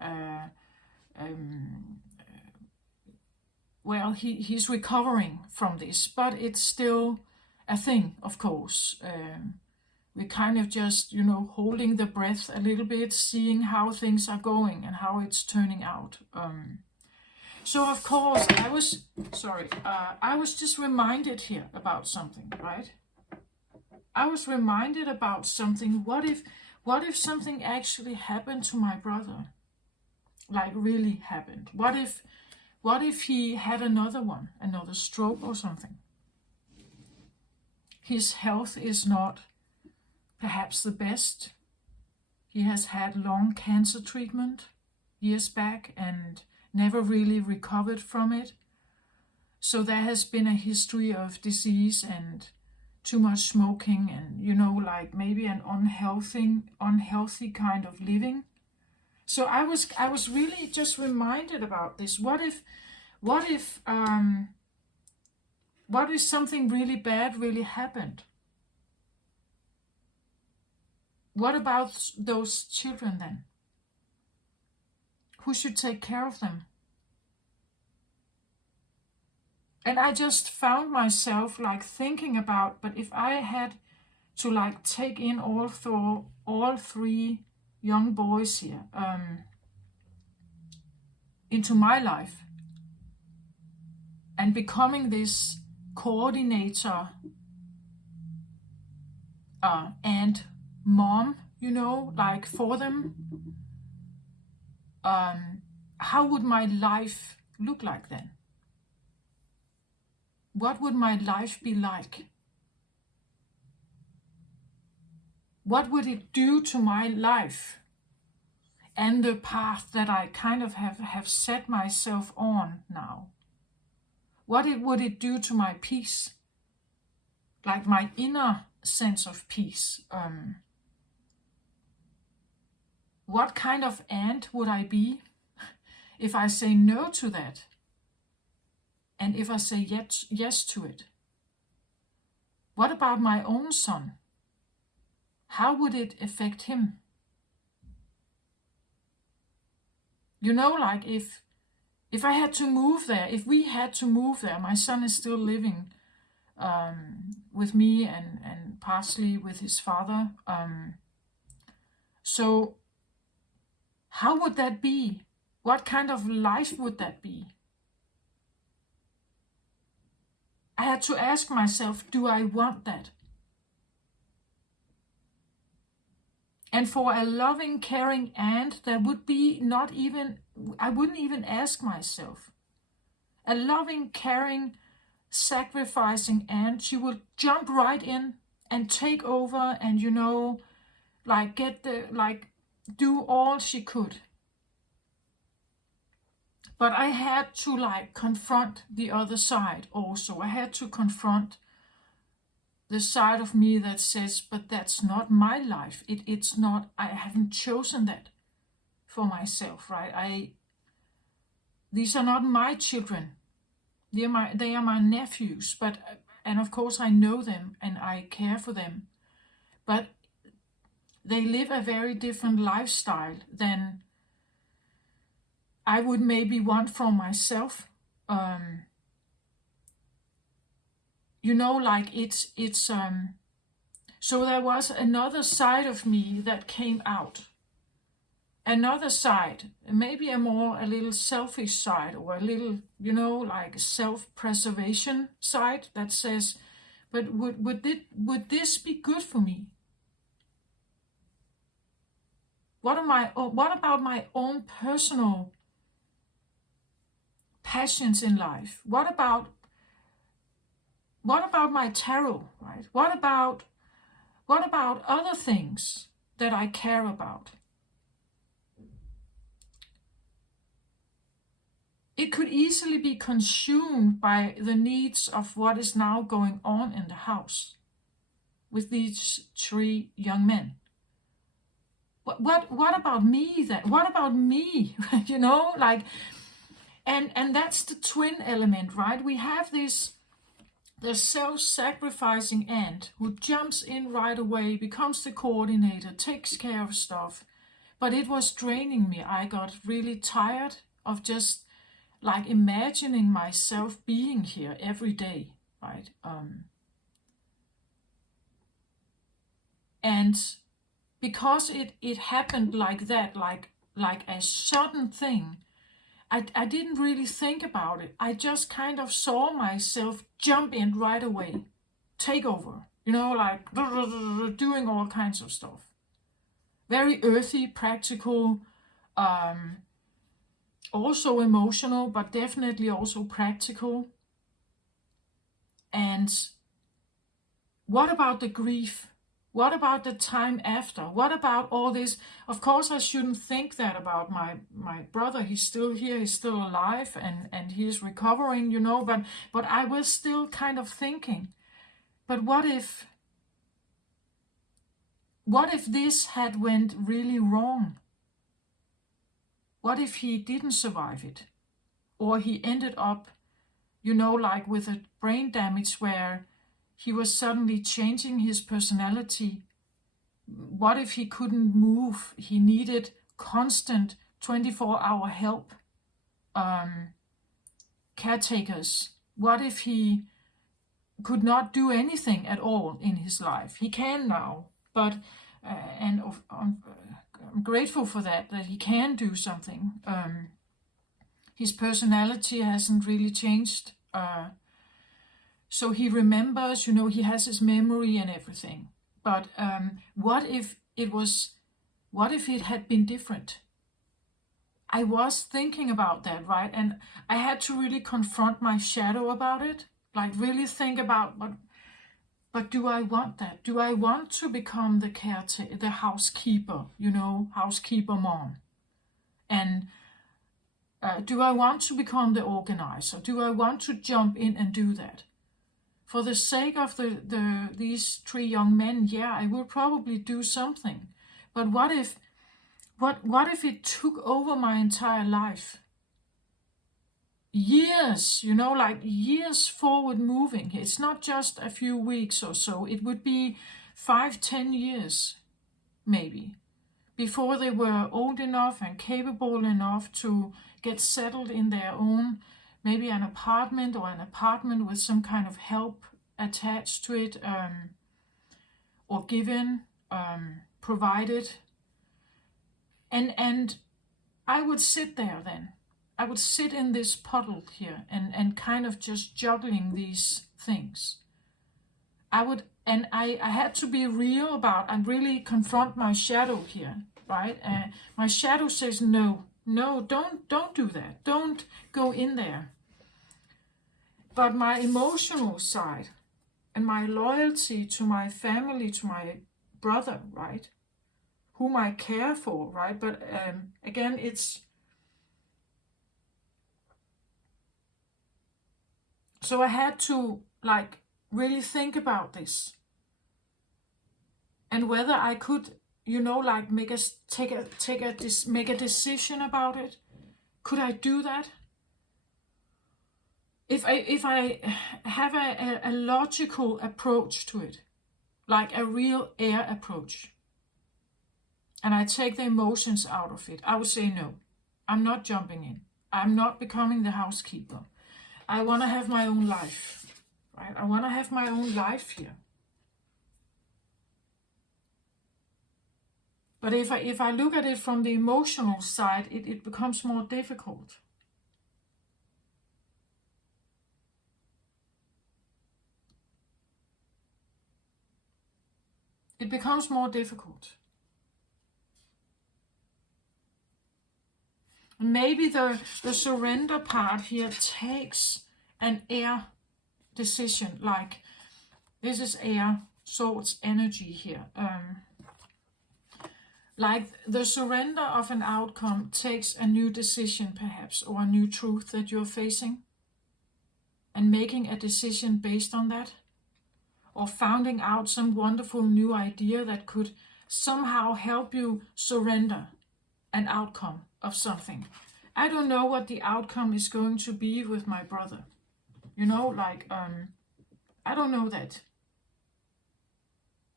he's recovering from this, but it's still a thing, of course. We're kind of just, holding the breath a little bit, seeing how things are going and how it's turning out. So of course, I was just reminded here about something, right? I was reminded about something. What if something actually happened to my brother? Like really happened? What if he had another stroke or something? His health is not perhaps the best. He has had long cancer treatment years back and never really recovered from it. So there has been a history of disease and too much smoking, and maybe an unhealthy kind of living. So I was really just reminded about this. What if something really bad really happened? What about those children then? Who should take care of them? And I just found myself thinking about, but if I had to take in all three young boys here into my life, and becoming this coordinator and mom, for them, how would my life look like then? What would my life be like? What would it do to my life and the path that I kind of have set myself on now? Would it do to my peace? Like my inner sense of peace? What kind of aunt would I be if I say no to that? And if I say yes to it? What about my own son? How would it affect him? If I had to move there, if we had to move there, my son is still living with me and partially with his father. So how would that be? What kind of life would that be? I had to ask myself, do I want that? And for a loving, caring aunt, there would be I wouldn't even ask myself. A loving, caring, sacrificing aunt, she would jump right in and take over and, do all she could. But I had to confront the other side also. I had to confront the side of me that says, but that's not my life. It's not, I haven't chosen that for myself, right? These are not my children. They are my nephews, and of course I know them and I care for them. But they live a very different lifestyle than I would maybe want for myself. So there was another side of me that came out. Another side, maybe a little selfish side, or a little, self-preservation side that says, but would this be good for me? What about my own personal passions in life? What about what about my tarot, right? What about other things that I care about? It could easily be consumed by the needs of what is now going on in the house with these 3 young men. What about me then? What about me? You know, like, and that's the twin element, right? We have the self-sacrificing aunt who jumps in right away, becomes the coordinator, takes care of stuff. But it was draining me. I got really tired of just like imagining myself being here every day, right? And because it happened like that, like a sudden thing, I didn't really think about it. I just kind of saw myself jump in right away, take over, you know, like doing all kinds of stuff. Very earthy, practical, also emotional, but definitely also practical. And what about the grief? What about the time after? What about all this? Of course, I shouldn't think that about my brother. He's still here, he's still alive, and he's recovering, you know, but I was still kind of thinking, but what if this had went really wrong? What if he didn't survive it? Or he ended up, you know, like with a brain damage where he was suddenly changing his personality. What if he couldn't move? He needed constant 24-hour help, caretakers. What if he could not do anything at all in his life? He can now, but I'm grateful for that he can do something. His personality hasn't really changed. So he remembers, you know, he has his memory and everything. But what if it had been different? I was thinking about that, right? And I had to really confront my shadow about it. Like really think about, but do I want that? Do I want to become the caretaker, the housekeeper, you know, housekeeper mom? And do I want to become the organizer? Do I want to jump in and do that? For the sake of these 3 young men, yeah, I will probably do something. But what if it took over my entire life? Years, you know, like years forward moving. It's not just a few weeks or so. It would be 5-10 years, maybe, before they were old enough and capable enough to get settled in their own, maybe an apartment with some kind of help attached to it, or given, provided. And I would sit there then. I would sit in this puddle here and kind of just juggling these things. I had to be real about and really confront my shadow here, right? My shadow says, no, don't do that. Don't go in there. But my emotional side and my loyalty to my family, to my brother, right? Whom I care for, right? But again, it's... So I had to like really think about this. And whether I could, you know, like make a decision about it. Could I do that? If I have a logical approach to it, like a real air approach, and I take the emotions out of it, I would say no. I'm not jumping in. I'm not becoming the housekeeper. I want to have my own life, right? I want to have my own life here. But if I look at it from the emotional side, it becomes more difficult. It becomes more difficult. Maybe the surrender part here takes an air decision, like this is air, swords energy here. Like the surrender of an outcome takes a new decision perhaps, or a new truth that you're facing, and making a decision based on that, or finding out some wonderful new idea that could somehow help you surrender an outcome of something. I don't know what the outcome is going to be with my brother. You know, like, I don't know that.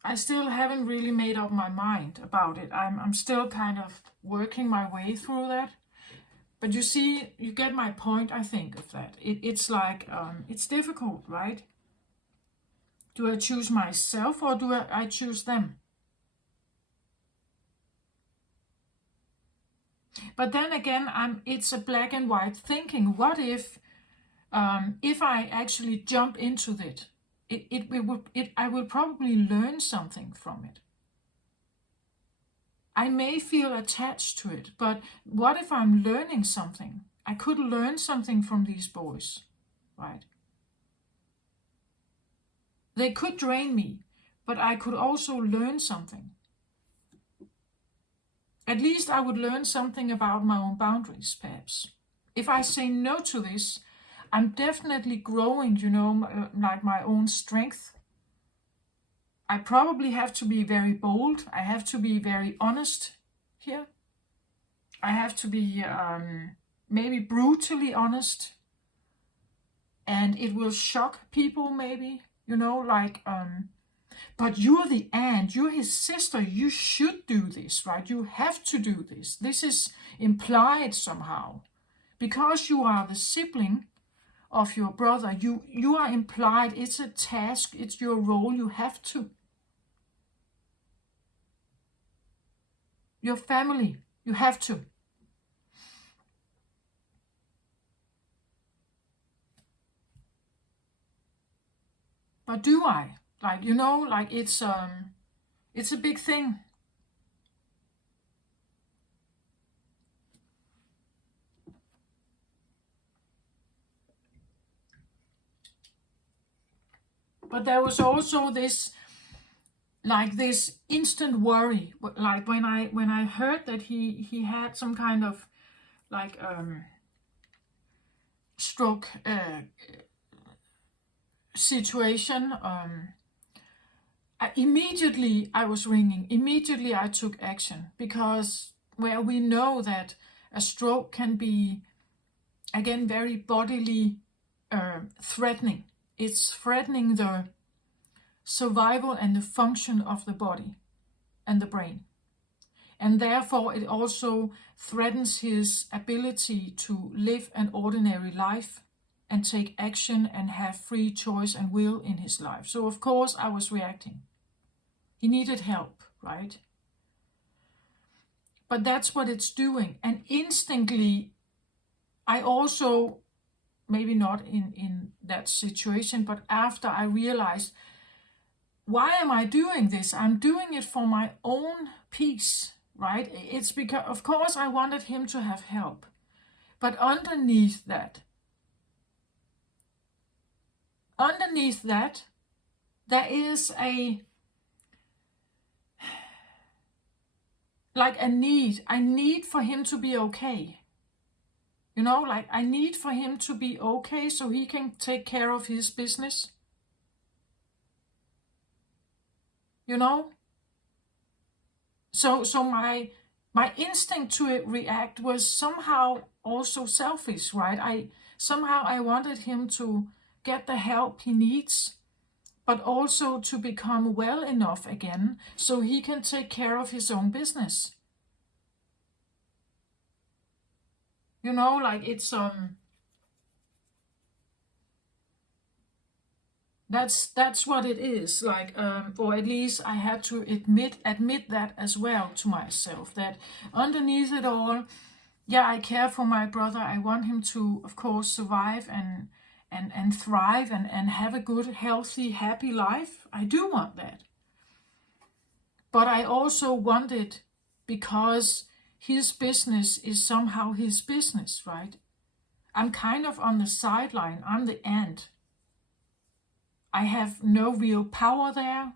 I still haven't really made up my mind about it. I'm still kind of working my way through that. But you see, you get my point, I think, of that. It's like, it's difficult, right? Do I choose myself or do I choose them? But then again, it's a black and white thinking. What if I actually jump into it? I will probably learn something from it. I may feel attached to it, but what if I'm learning something? I could learn something from these boys, right? They could drain me, but I could also learn something. At least I would learn something about my own boundaries, perhaps. If I say no to this, I'm definitely growing, you know, like my own strength. I probably have to be very bold. I have to be very honest here. I have to be maybe brutally honest. And it will shock people maybe, you know, like, but you're the aunt, you're his sister, you should do this, right? You have to do this. This is implied somehow. Because you are the sibling of your brother, you are implied, it's a task, it's your role, you have to. Your family, you have to. But do I? Like, you know, like it's a big thing. But there was also this, like this instant worry, like when I heard that he had some kind of like stroke situation. Immediately I was ringing. Immediately I took action, because where we know that a stroke can be, again, very bodily threatening. It's threatening the survival and the function of the body and the brain. And therefore it also threatens his ability to live an ordinary life and take action and have free choice and will in his life. So of course I was reacting. He needed help, right? But that's what it's doing. And instantly, I also, maybe not in that situation, but after I realized, why am I doing this? I'm doing it for my own peace, right? It's because, of course, I wanted him to have help. But underneath that, there is a need. I need for him to be okay. You know, like I need for him to be okay so he can take care of his business. You know? So my instinct to react was somehow also selfish, right? I wanted him to get the help he needs, but also to become well enough again so he can take care of his own business. You know, like it's that's what it is, like, or at least I had to admit that as well to myself, that underneath it all, yeah, I care for my brother. I want him to, of course, survive and thrive and have a good, healthy, happy life. I do want that. But I also want it because his business is somehow his business, right? I'm kind of on the sideline. I'm the ant. I have no real power there.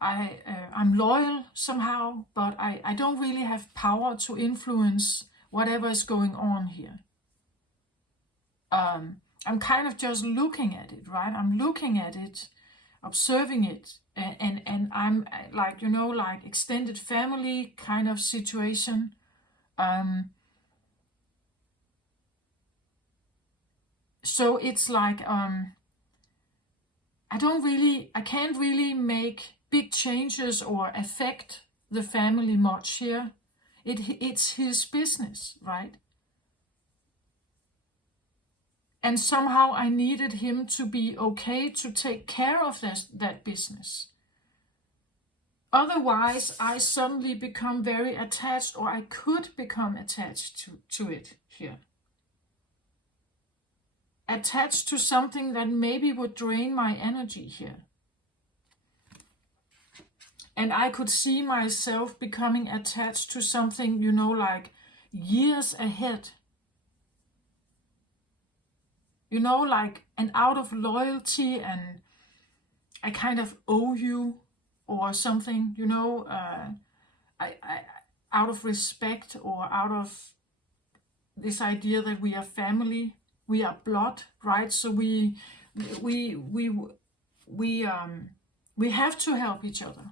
I'm loyal somehow, but I don't really have power to influence whatever is going on here. I'm kind of just looking at it, right? I'm looking at it, observing it, and I'm like, like extended family kind of situation. So it's like I can't really make big changes or affect the family much here. It's his business, right? And somehow I needed him to be okay to take care of that business. Otherwise, I suddenly become very attached, or I could become attached to it here. Attached to something that maybe would drain my energy here. And I could see myself becoming attached to something, like years ahead. Like, and out of loyalty, and I kind of owe you or something, I out of respect, or out of this idea that we are family, we are blood, right? So we have to help each other.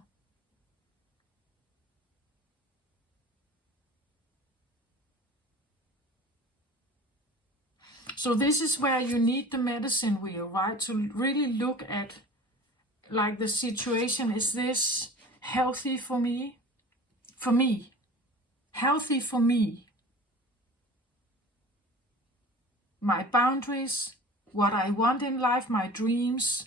So this is where you need the medicine wheel, right? To really look at, like, the situation. Is this healthy for me? For me. Healthy for me. My boundaries, what I want in life, my dreams.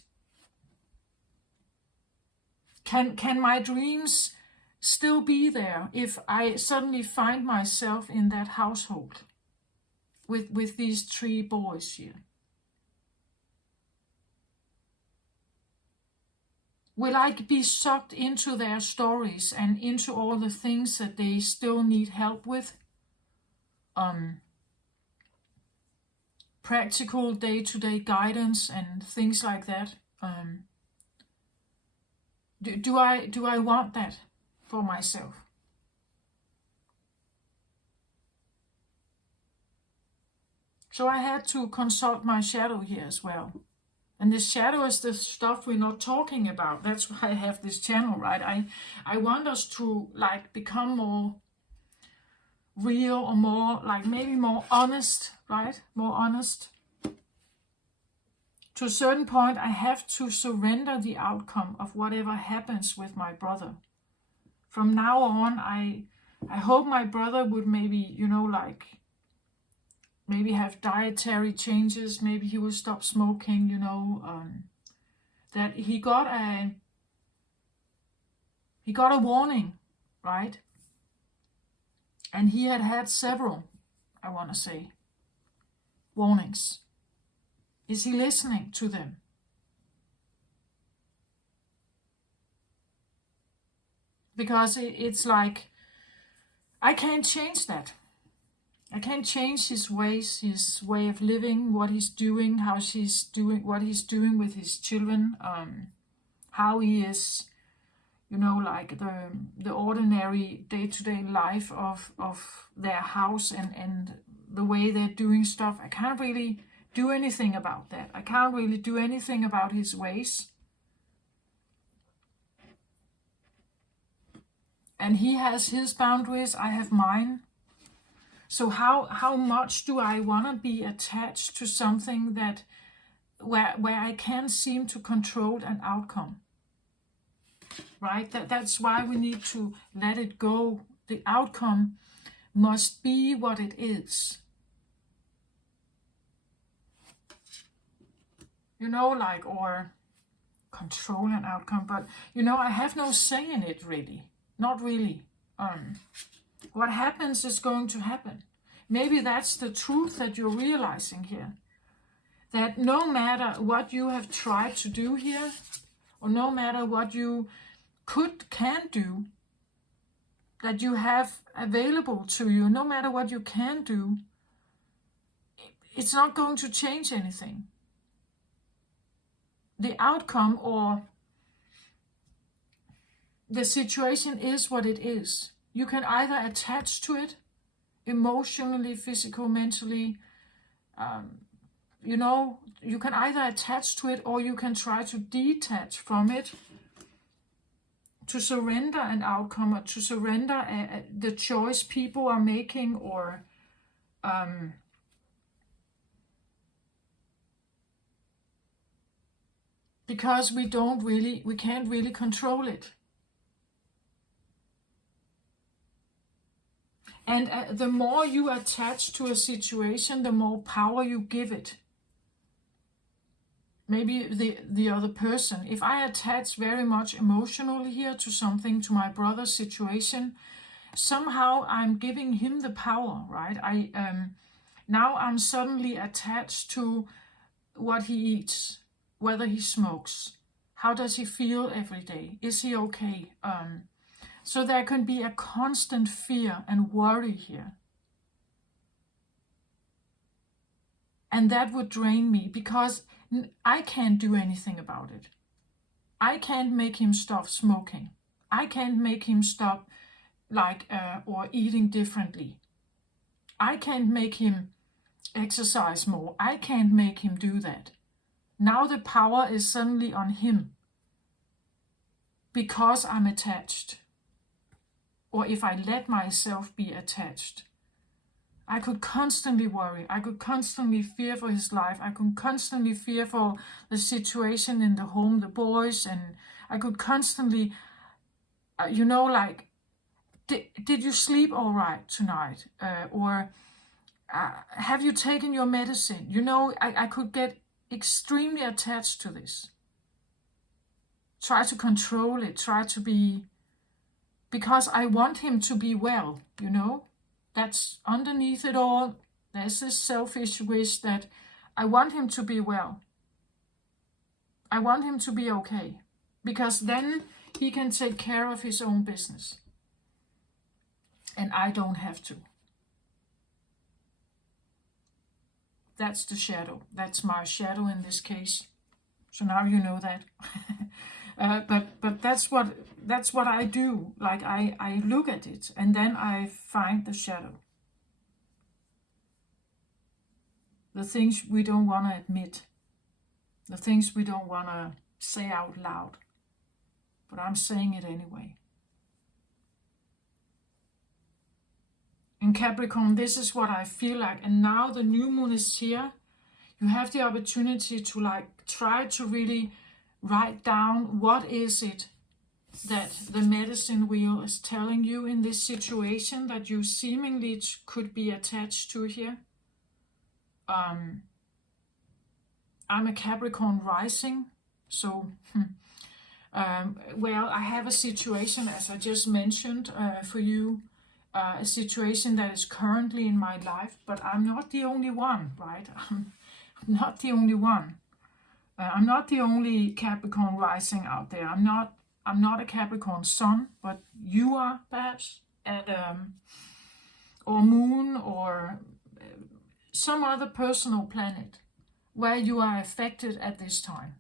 Can my dreams still be there if I suddenly find myself in that household with these 3 boys here? Will I be sucked into their stories and into all the things that they still need help with? Practical day-to-day guidance and things like that. Do I want that for myself? So I had to consult my shadow here as well. And the shadow is the stuff we're not talking about. That's why I have this channel, right? I want us to, like, become more real, or more, like, maybe more honest, right? More honest. To a certain point, I have to surrender the outcome of whatever happens with my brother. From now on, I hope my brother would maybe, like, maybe have dietary changes. Maybe he will stop smoking, that he got a warning, right? And he had several, I want to say, warnings. Is he listening to them? Because it's like, I can't change that. I can't change his ways, his way of living, what he's doing, what he's doing with his children, how he is, like the ordinary day-to-day life of their house, and the way they're doing stuff. I can't really do anything about that. I can't really do anything about his ways. And he has his boundaries, I have mine. So how much do I want to be attached to something that where I can't seem to control an outcome? Right? That's why we need to let it go. The outcome must be what it is. Like, or control an outcome, but I have no say in it, really. Not really. What happens is going to happen. Maybe that's the truth that you're realizing here. That no matter what you have tried to do here, or no matter what you can do, that you have available to you, no matter what you can do, it's not going to change anything. the outcome or the situation is what it is. You can either attach to it emotionally, physical, mentally, you can either attach to it or you can try to detach from it, to surrender an outcome, or to surrender the choice people are making, or because we can't really control it. And the more you attach to a situation, the more power you give it. Maybe the other person. If I attach very much emotionally here to something, to my brother's situation, somehow I'm giving him the power, right? Now I'm suddenly attached to what he eats, whether he smokes, how does he feel every day, is he okay? So there can be a constant fear and worry here. And that would drain me because I can't do anything about it. I can't make him stop smoking. I can't make him stop or eating differently. I can't make him exercise more. I can't make him do that. Now the power is suddenly on him because I'm attached. Or if I let myself be attached, I could constantly worry. I could constantly fear for his life. I could constantly fear for the situation in the home, the boys, and I could constantly, did you sleep all right tonight? Have you taken your medicine? I could get extremely attached to this. Try to control it. Try to be, because I want him to be well, That's underneath it all. There's this selfish wish that I want him to be well. I want him to be okay. Because then he can take care of his own business. And I don't have to. That's the shadow. That's my shadow in this case. So now you know that. But that's what I do. Like I look at it and then I find the shadow. The things we don't want to admit. The things we don't want to say out loud. But I'm saying it anyway. In Capricorn, this is what I feel like. And now the new moon is here. You have the opportunity to try to really write down what is it that the medicine wheel is telling you in this situation that you seemingly could be attached to here. I'm a Capricorn rising, so I have a situation, as I just mentioned, for you, a situation that is currently in my life, but I'm not the only one, right? I'm not the only one. I'm not the only Capricorn rising out there. I'm not a Capricorn sun, but you are perhaps, or moon, or some other personal planet where you are affected at this time.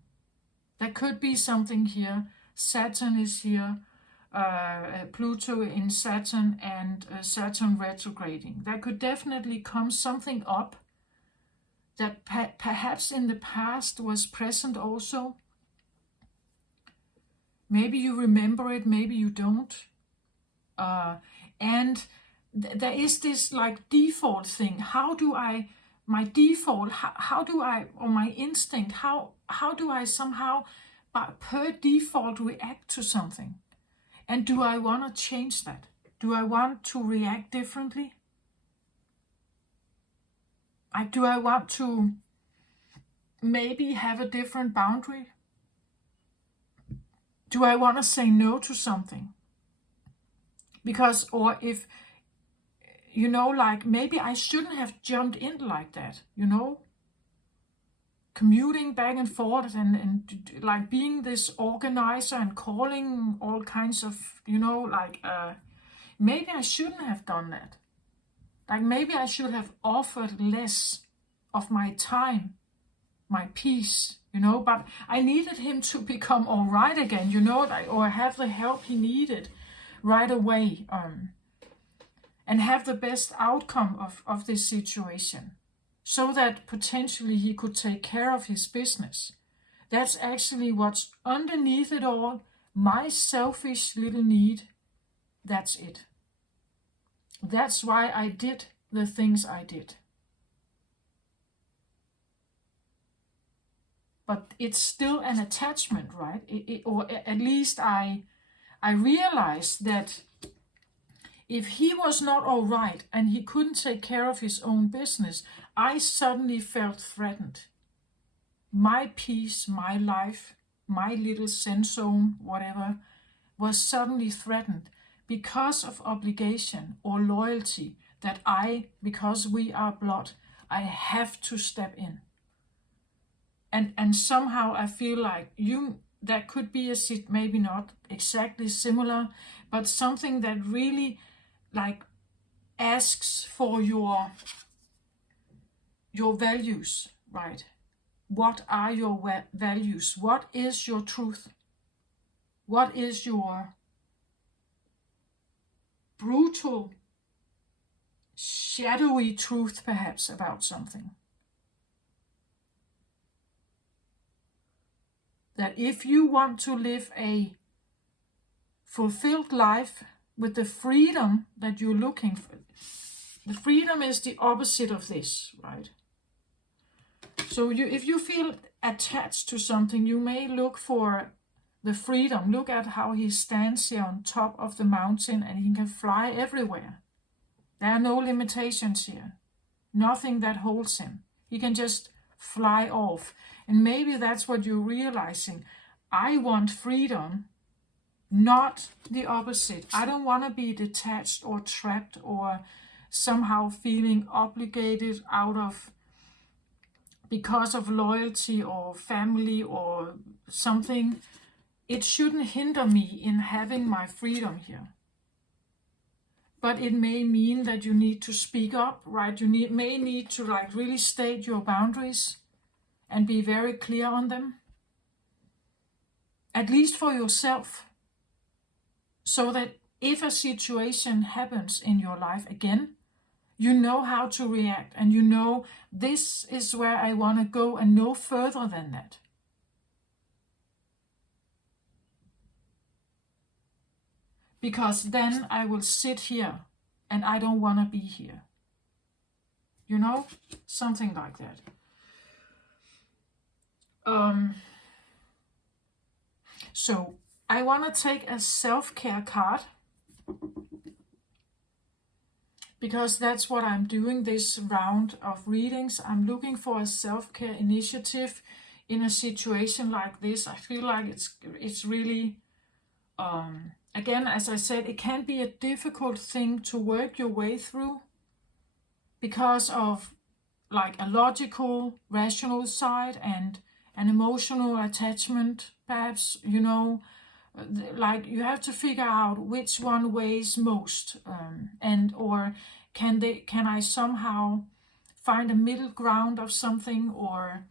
There could be something here. Saturn is here, Pluto in Saturn, and Saturn retrograding. There could definitely come something up that perhaps in the past was present also. Maybe you remember it, maybe you don't. And there is this default thing. My instinct, how do I somehow per default react to something? And do I want to change that? Do I want to react differently? Do I want to maybe have a different boundary? Do I want to say no to something? Because, or if, maybe I shouldn't have jumped in like that, commuting back and forth and being this organizer and calling all kinds of, maybe I shouldn't have done that. Maybe I should have offered less of my time, my peace, but I needed him to become all right again, or have the help he needed right away, and have the best outcome of this situation, so that potentially he could take care of his business. That's actually what's underneath it all, my selfish little need. That's it. That's why I did the things I did. But it's still an attachment, right? Or at least I realized that if he was not all right and he couldn't take care of his own business, I suddenly felt threatened. My peace, my life, my little zen zone, whatever, was suddenly threatened because of obligation or loyalty that because we are blood, I have to step in. And somehow I feel like that could be maybe not exactly similar, but something that really asks for your values, right? What are your values? What is your truth? What is your brutal, shadowy truth, perhaps, about something? That if you want to live a fulfilled life with the freedom that you're looking for, the freedom is the opposite of this, right? So if you feel attached to something, you may look for the freedom. Look at how he stands here on top of the mountain and he can fly everywhere. There are no limitations here. Nothing that holds him. He can just fly off. And maybe that's what you're realizing. I want freedom, not the opposite. I don't want to be detached or trapped or somehow feeling obligated because of loyalty or family or something. It shouldn't hinder me in having my freedom here. But it may mean that you need to speak up, right? You may need to really state your boundaries and be very clear on them. At least for yourself. So that if a situation happens in your life again, you know how to react and this is where I want to go and no further than that. Because then I will sit here and I don't want to be here. Something like that. So I want to take a self-care card, because that's what I'm doing this round of readings. I'm looking for a self-care initiative in a situation like this. I feel like it's really, again, as I said, it can be a difficult thing to work your way through because of a logical, rational side and an emotional attachment, perhaps, you have to figure out which one weighs most, or can I somehow find a middle ground of something, or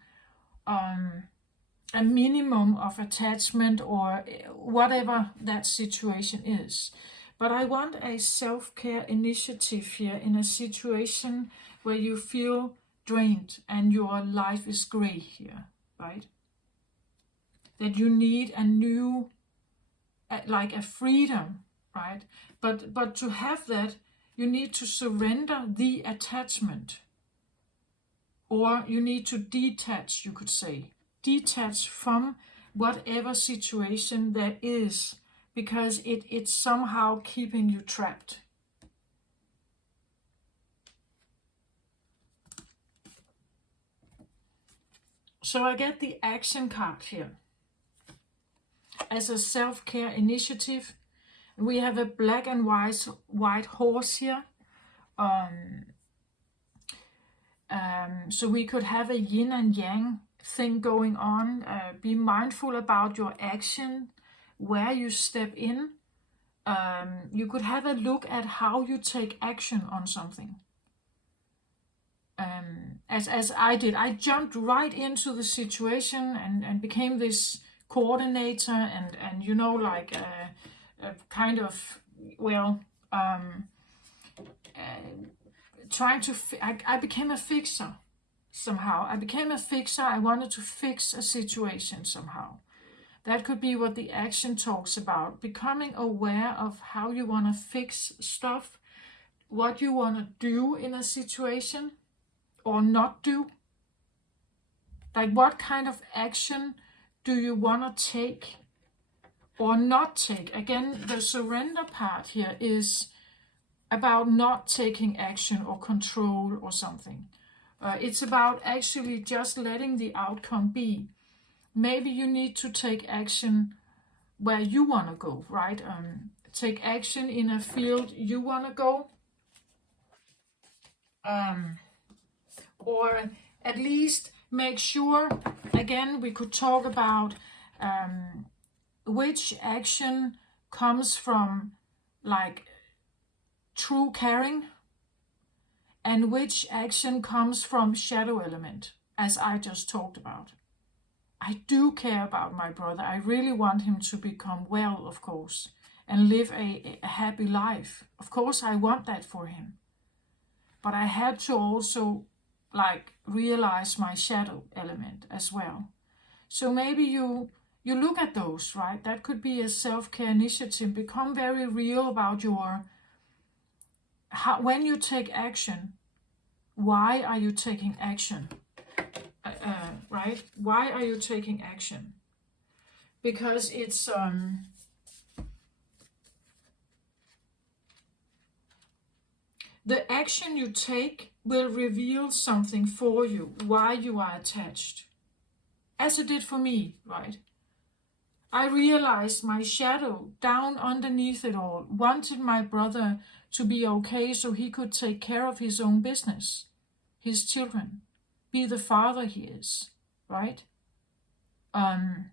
a minimum of attachment, or whatever that situation is. But I want a self-care initiative here in a situation where you feel drained and your life is gray here, right? That you need a new, a freedom, right? But to have that, you need to surrender the attachment, or you need to detach, you could say. Detach from whatever situation there is, because it's somehow keeping you trapped. So I get the action card here. As a self-care initiative, we have a black and white horse here. So we could have a yin and yang thing going on. Be mindful about your action, where you step in. You could have a look at how you take action on something. as I did. I jumped right into the situation and became this coordinator and you know, like a kind of, well, trying to, I became a fixer somehow. I became a fixer. I wanted to fix a situation somehow. That could be what the action talks about. Becoming aware of how you want to fix stuff, what you want to do in a situation or not do. Like what kind of action do you want to take or not take? Again, the surrender part here is about not taking action or control or something. It's about actually just letting the outcome be. Maybe you need to take action where you want to go, right? Take action in a field you want to go. Or at least make sure, again, we could talk about which action comes from like true caring and which action comes from shadow element, as I just talked about. I do care about my brother. I really want him to become well, of course, and live a happy life. Of course, I want that for him. But I had to also like realize my shadow element as well. So maybe you look at those, right? That could be a self-care initiative. Become very real about your, when you take action, why are you taking action? Right? Why are you taking action? Because it's the action you take will reveal something for you, why you are attached. As it did for me, right? I realized my shadow down underneath it all wanted my brother to be okay so he could take care of his own business, his children, be the father he is, right? And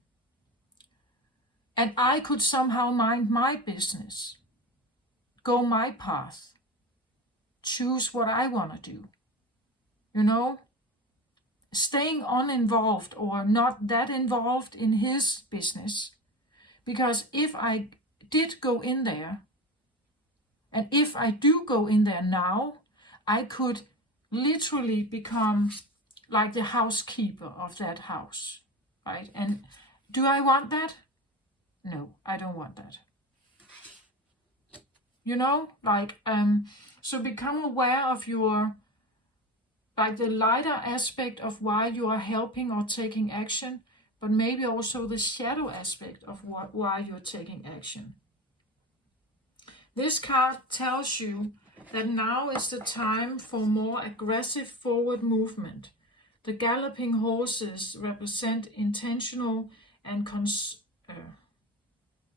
I could somehow mind my business, go my path, choose what I want to do, you know? Staying uninvolved or not that involved in his business. Because if I did go in there, and if I do go in there now, I could literally become like the housekeeper of that house, right? And do I want that? No, I don't want that. You know, like, so become aware of your, like the lighter aspect of why you are helping or taking action, but maybe also the shadow aspect of why you're taking action. This card tells you that now is the time for more aggressive forward movement. The galloping horses represent intentional and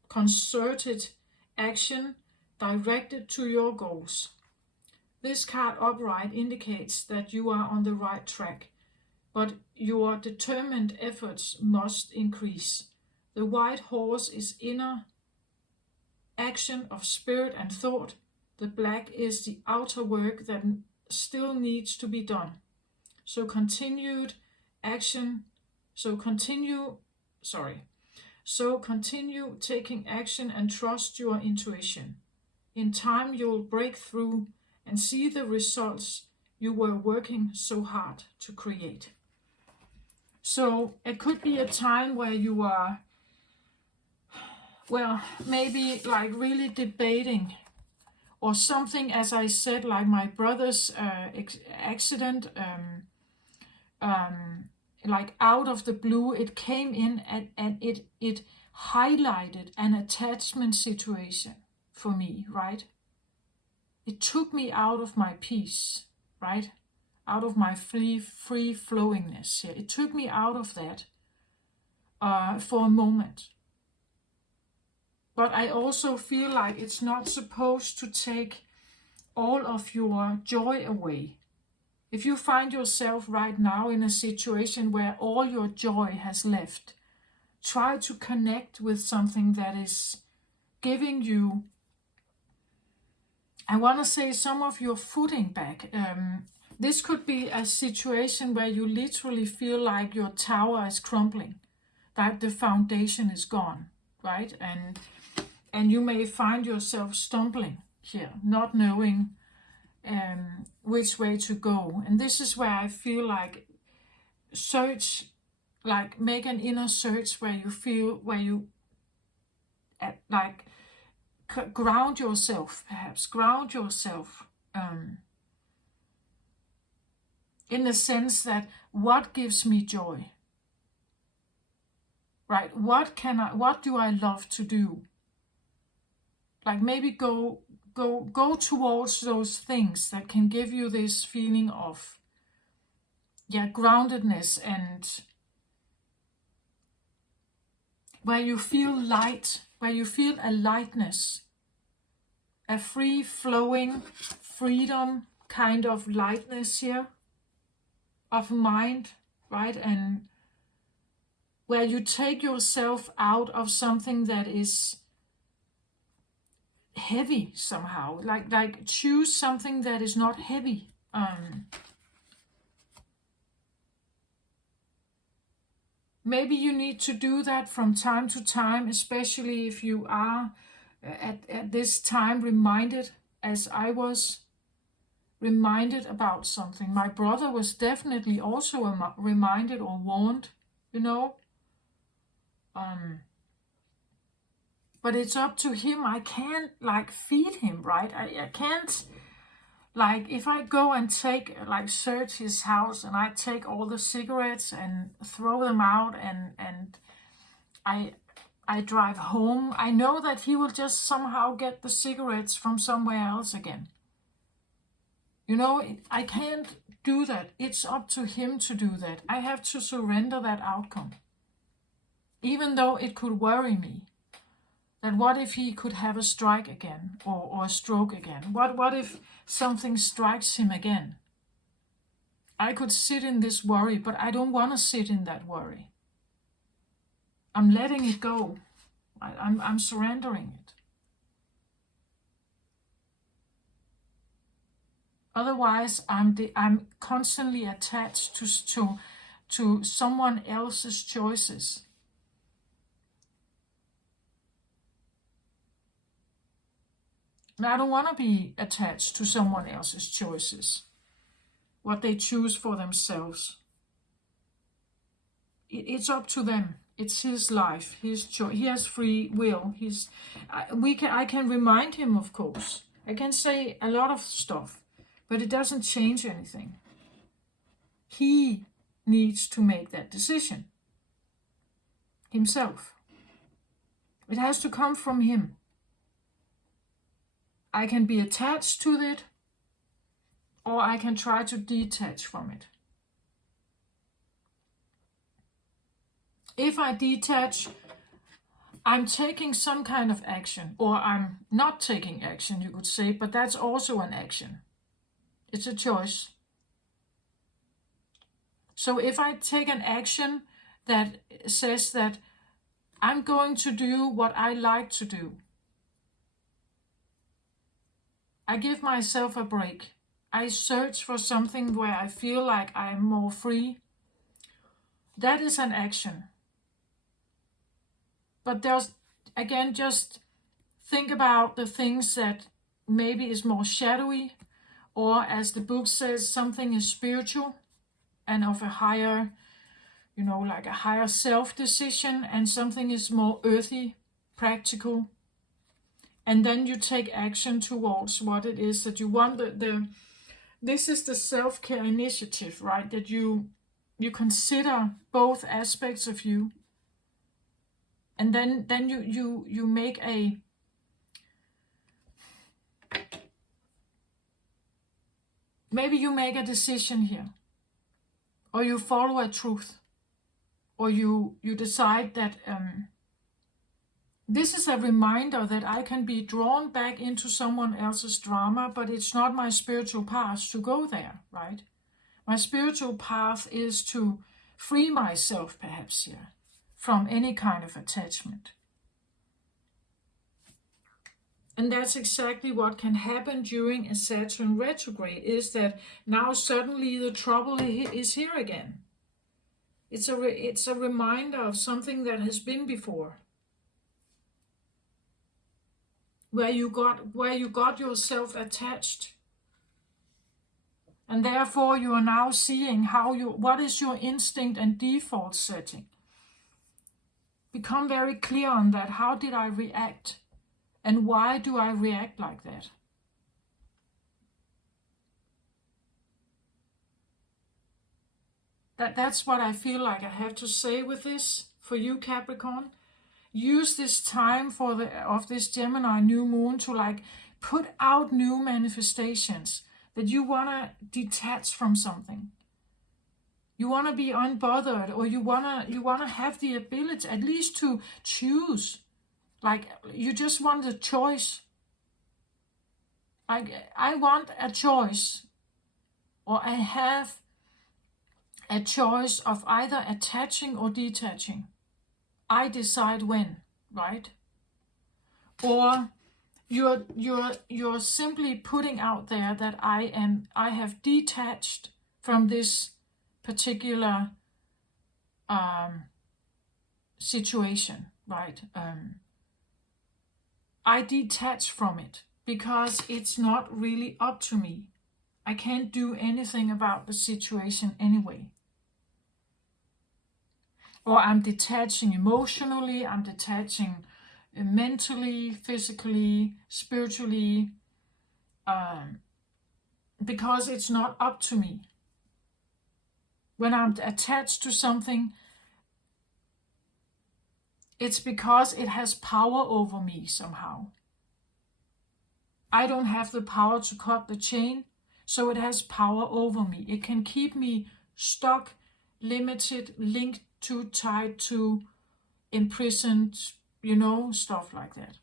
concerted action directed to your goals. This card upright indicates that you are on the right track, but your determined efforts must increase. The white horse is inner action of spirit and thought. The black is the outer work that still needs to be done. So continue taking action and trust your intuition. In time, you'll break through and see the results you were working so hard to create. So it could be a time where you are, well, maybe like really debating or something, as I said, like my brother's accident, like out of the blue, it came in and it highlighted an attachment situation for me, right? It took me out of my peace, right? Out of my free flowingness here. It took me out of that for a moment. But I also feel like it's not supposed to take all of your joy away. If you find yourself right now in a situation where all your joy has left, try to connect with something that is giving you, I want to say, some of your footing back. this could be a situation where you literally feel like your tower is crumbling, that the foundation is gone, right? And you may find yourself stumbling here, not knowing which way to go. And this is where I feel like search, like make an inner search where you feel, where you like ground yourself, perhaps ground yourself in the sense that what gives me joy, right? What do I love to do? Like maybe go towards those things that can give you this feeling of groundedness, and where you feel light, where you feel a lightness, a free flowing freedom kind of lightness here of mind, right? And where you take yourself out of something that is heavy somehow, like choose something that is not heavy. Maybe you need to do that from time to time, especially if you are at this time reminded, as I was reminded about something. My brother was definitely also reminded or warned, you know. But it's up to him. I can't like feed him, right? I can't, like, if I go and take, like, search his house and I take all the cigarettes and throw them out, and I drive home, I know that he will just somehow get the cigarettes from somewhere else again. You know, I can't do that. It's up to him to do that. I have to surrender that outcome. Even though it could worry me. That what if he could have a strike again, or a stroke again? What if something strikes him again? I could sit in this worry, but I don't want to sit in that worry. I'm letting it go. I'm surrendering it. Otherwise, I'm constantly attached to someone else's choices. And I don't want to be attached to someone else's choices, what they choose for themselves. It's up to them. It's his life, his choice. He has free will. I can remind him, of course. I can say a lot of stuff, but it doesn't change anything. He needs to make that decision himself. It has to come from him. I can be attached to it, or I can try to detach from it. If I detach, I'm taking some kind of action, or I'm not taking action, you could say, but that's also an action. It's a choice. So if I take an action that says that I'm going to do what I like to do, I give myself a break. I search for something where I feel like I'm more free. That is an action. But again, just think about the things that maybe is more shadowy, or as the book says, something is spiritual and of a higher, like a higher self-decision, and something is more earthy, practical. And then you take action towards what it is that you want. This is the self-care initiative, right? That you consider both aspects of you, and then you make maybe you make a decision here, or you follow a truth, or you decide that this is a reminder that I can be drawn back into someone else's drama, but it's not my spiritual path to go there, right? My spiritual path is to free myself, perhaps here, from any kind of attachment. And that's exactly what can happen during a Saturn retrograde, is that now suddenly the trouble is here again. It's a reminder of something that has been before, where you got yourself attached, and therefore you are now seeing what is your instinct and default setting. Become very clear on that. How did I react? And why do I react like that? That's what I feel like I have to say with this for you, Capricorn. Use this time of this Gemini new moon to like put out new manifestations that you want to detach from something. You want to be unbothered, or you want to have the ability at least to choose. Like you just want a choice. Like I want a choice, or I have a choice of either attaching or detaching. I decide when, right? Or you're simply putting out there that I have detached from this particular situation, right? I detach from it because it's not really up to me. I can't do anything about the situation anyway. Or I'm detaching emotionally, I'm detaching mentally, physically, spiritually, because it's not up to me. When I'm attached to something, it's because it has power over me somehow. I don't have the power to cut the chain, so it has power over me. It can keep me stuck, limited, linked to, tied to, imprisoned, stuff like that.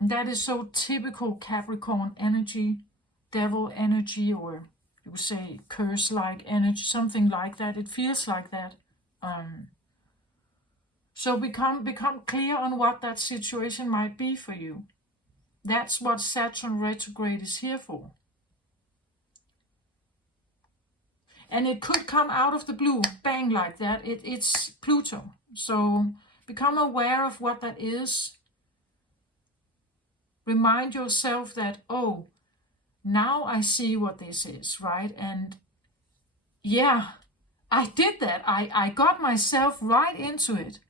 And that is so typical Capricorn energy, devil energy, or you would say curse-like energy, something like that. It feels like that. So become clear on what that situation might be for you. That's what Saturn retrograde is here for. And it could come out of the blue, bang, like that. It's Pluto. So become aware of what that is. Remind yourself that, oh, now I see what this is, right? And yeah, I did that. I got myself right into it.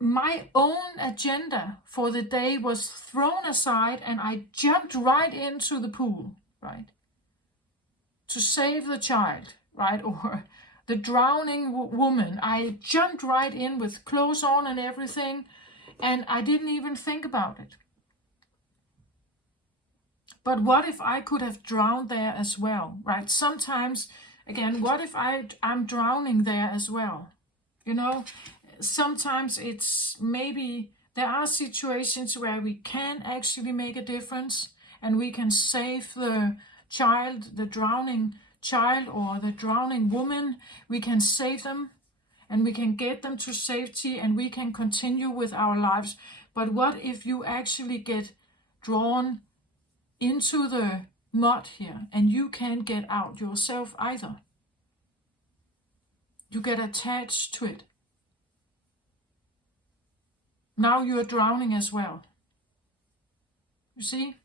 My own agenda for the day was thrown aside and I jumped right into the pool, right? To save the child, right? Or the drowning woman. I jumped right in with clothes on and everything, and I didn't even think about it. But what if I could have drowned there as well, right? Sometimes, again, what if I'm drowning there as well? Sometimes it's maybe there are situations where we can actually make a difference and we can save the child, the drowning child or the drowning woman. We can save them and we can get them to safety and we can continue with our lives. But what if you actually get drawn into the mud here and you can't get out yourself either? You get attached to it. Now you're drowning as well. You see?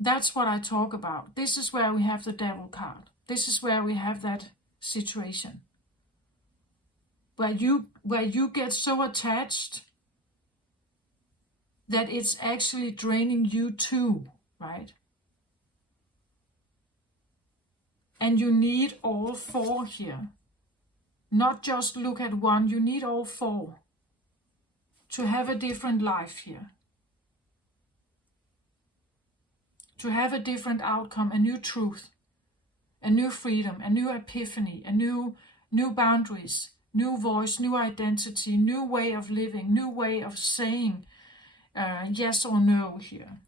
That's what I talk about. This is where we have the devil card. This is where we have that situation. Where you get so attached that it's actually draining you too, right? And you need all four here. Not just look at one, you need all four to have a different life here. To have a different outcome, a new truth, a new freedom, a new epiphany, a new boundaries, new voice, new identity, new way of living, new way of saying yes or no here.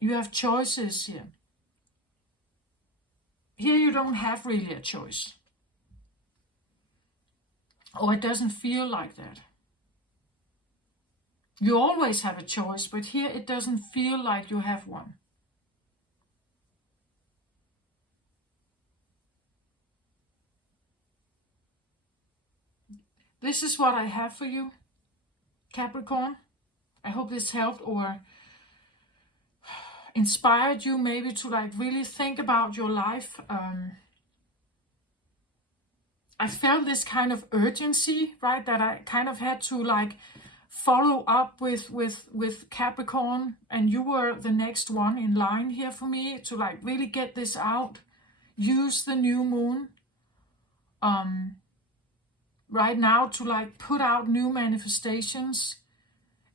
You have choices here. Here you don't have really a choice. or it doesn't feel like that. You always have a choice, but here it doesn't feel like you have one. This is what I have for you, Capricorn. I hope this helped or inspired you maybe to like really think about your life. I felt this kind of urgency, right? That I kind of had to like follow up with Capricorn, and you were the next one in line here for me to like really get this out. Use the new moon right now to like put out new manifestations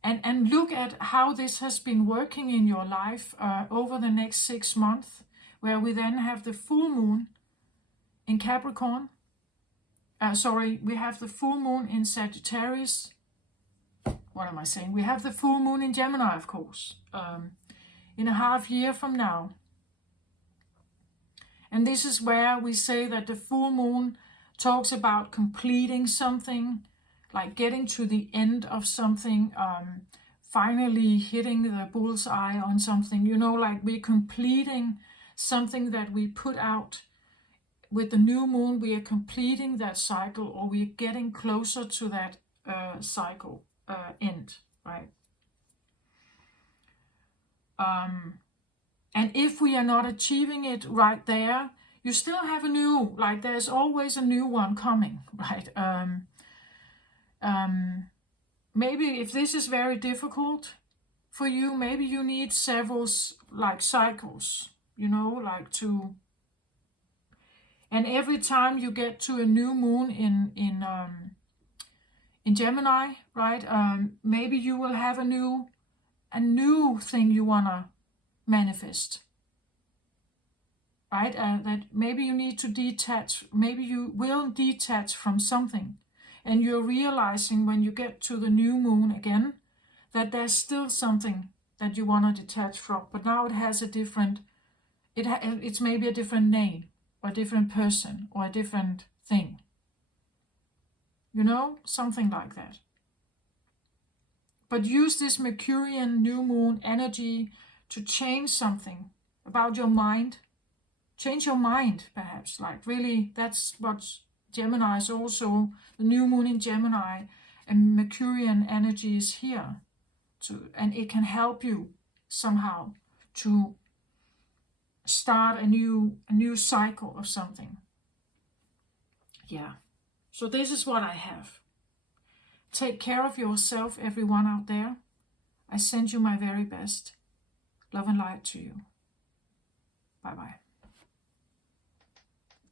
and look at how this has been working in your life over the next 6 months, where we then have the full moon in Capricorn. We have the full moon in Sagittarius. What am I saying? We have the full moon in Gemini, of course, in a half year from now. And this is where we say that the full moon talks about completing something, like getting to the end of something, finally hitting the bullseye on something, like we're completing something that we put out. With the new moon, we are completing that cycle, or we're getting closer to that cycle end, right? And if we are not achieving it right there, you still have a new, like there's always a new one coming, right? Maybe if this is very difficult for you, maybe you need several like cycles, like to. And every time you get to a new moon in Gemini, right? Maybe you will have a new thing you wanna manifest, right? That maybe you need to detach. Maybe you will detach from something, and you're realizing when you get to the new moon again that there's still something that you wanna detach from, but now it has a different. It's maybe a different name, or a different person, or a different thing. Something like that. But use this Mercurian new moon energy to change something about your mind. Change your mind, perhaps. Like really, that's what Gemini is also. The new moon in Gemini and Mercurian energy is here. And it can help you somehow to start a new cycle of something. Yeah. So this is what I have. Take care of yourself, everyone out there. I send you my very best. Love and light to you. Bye-bye.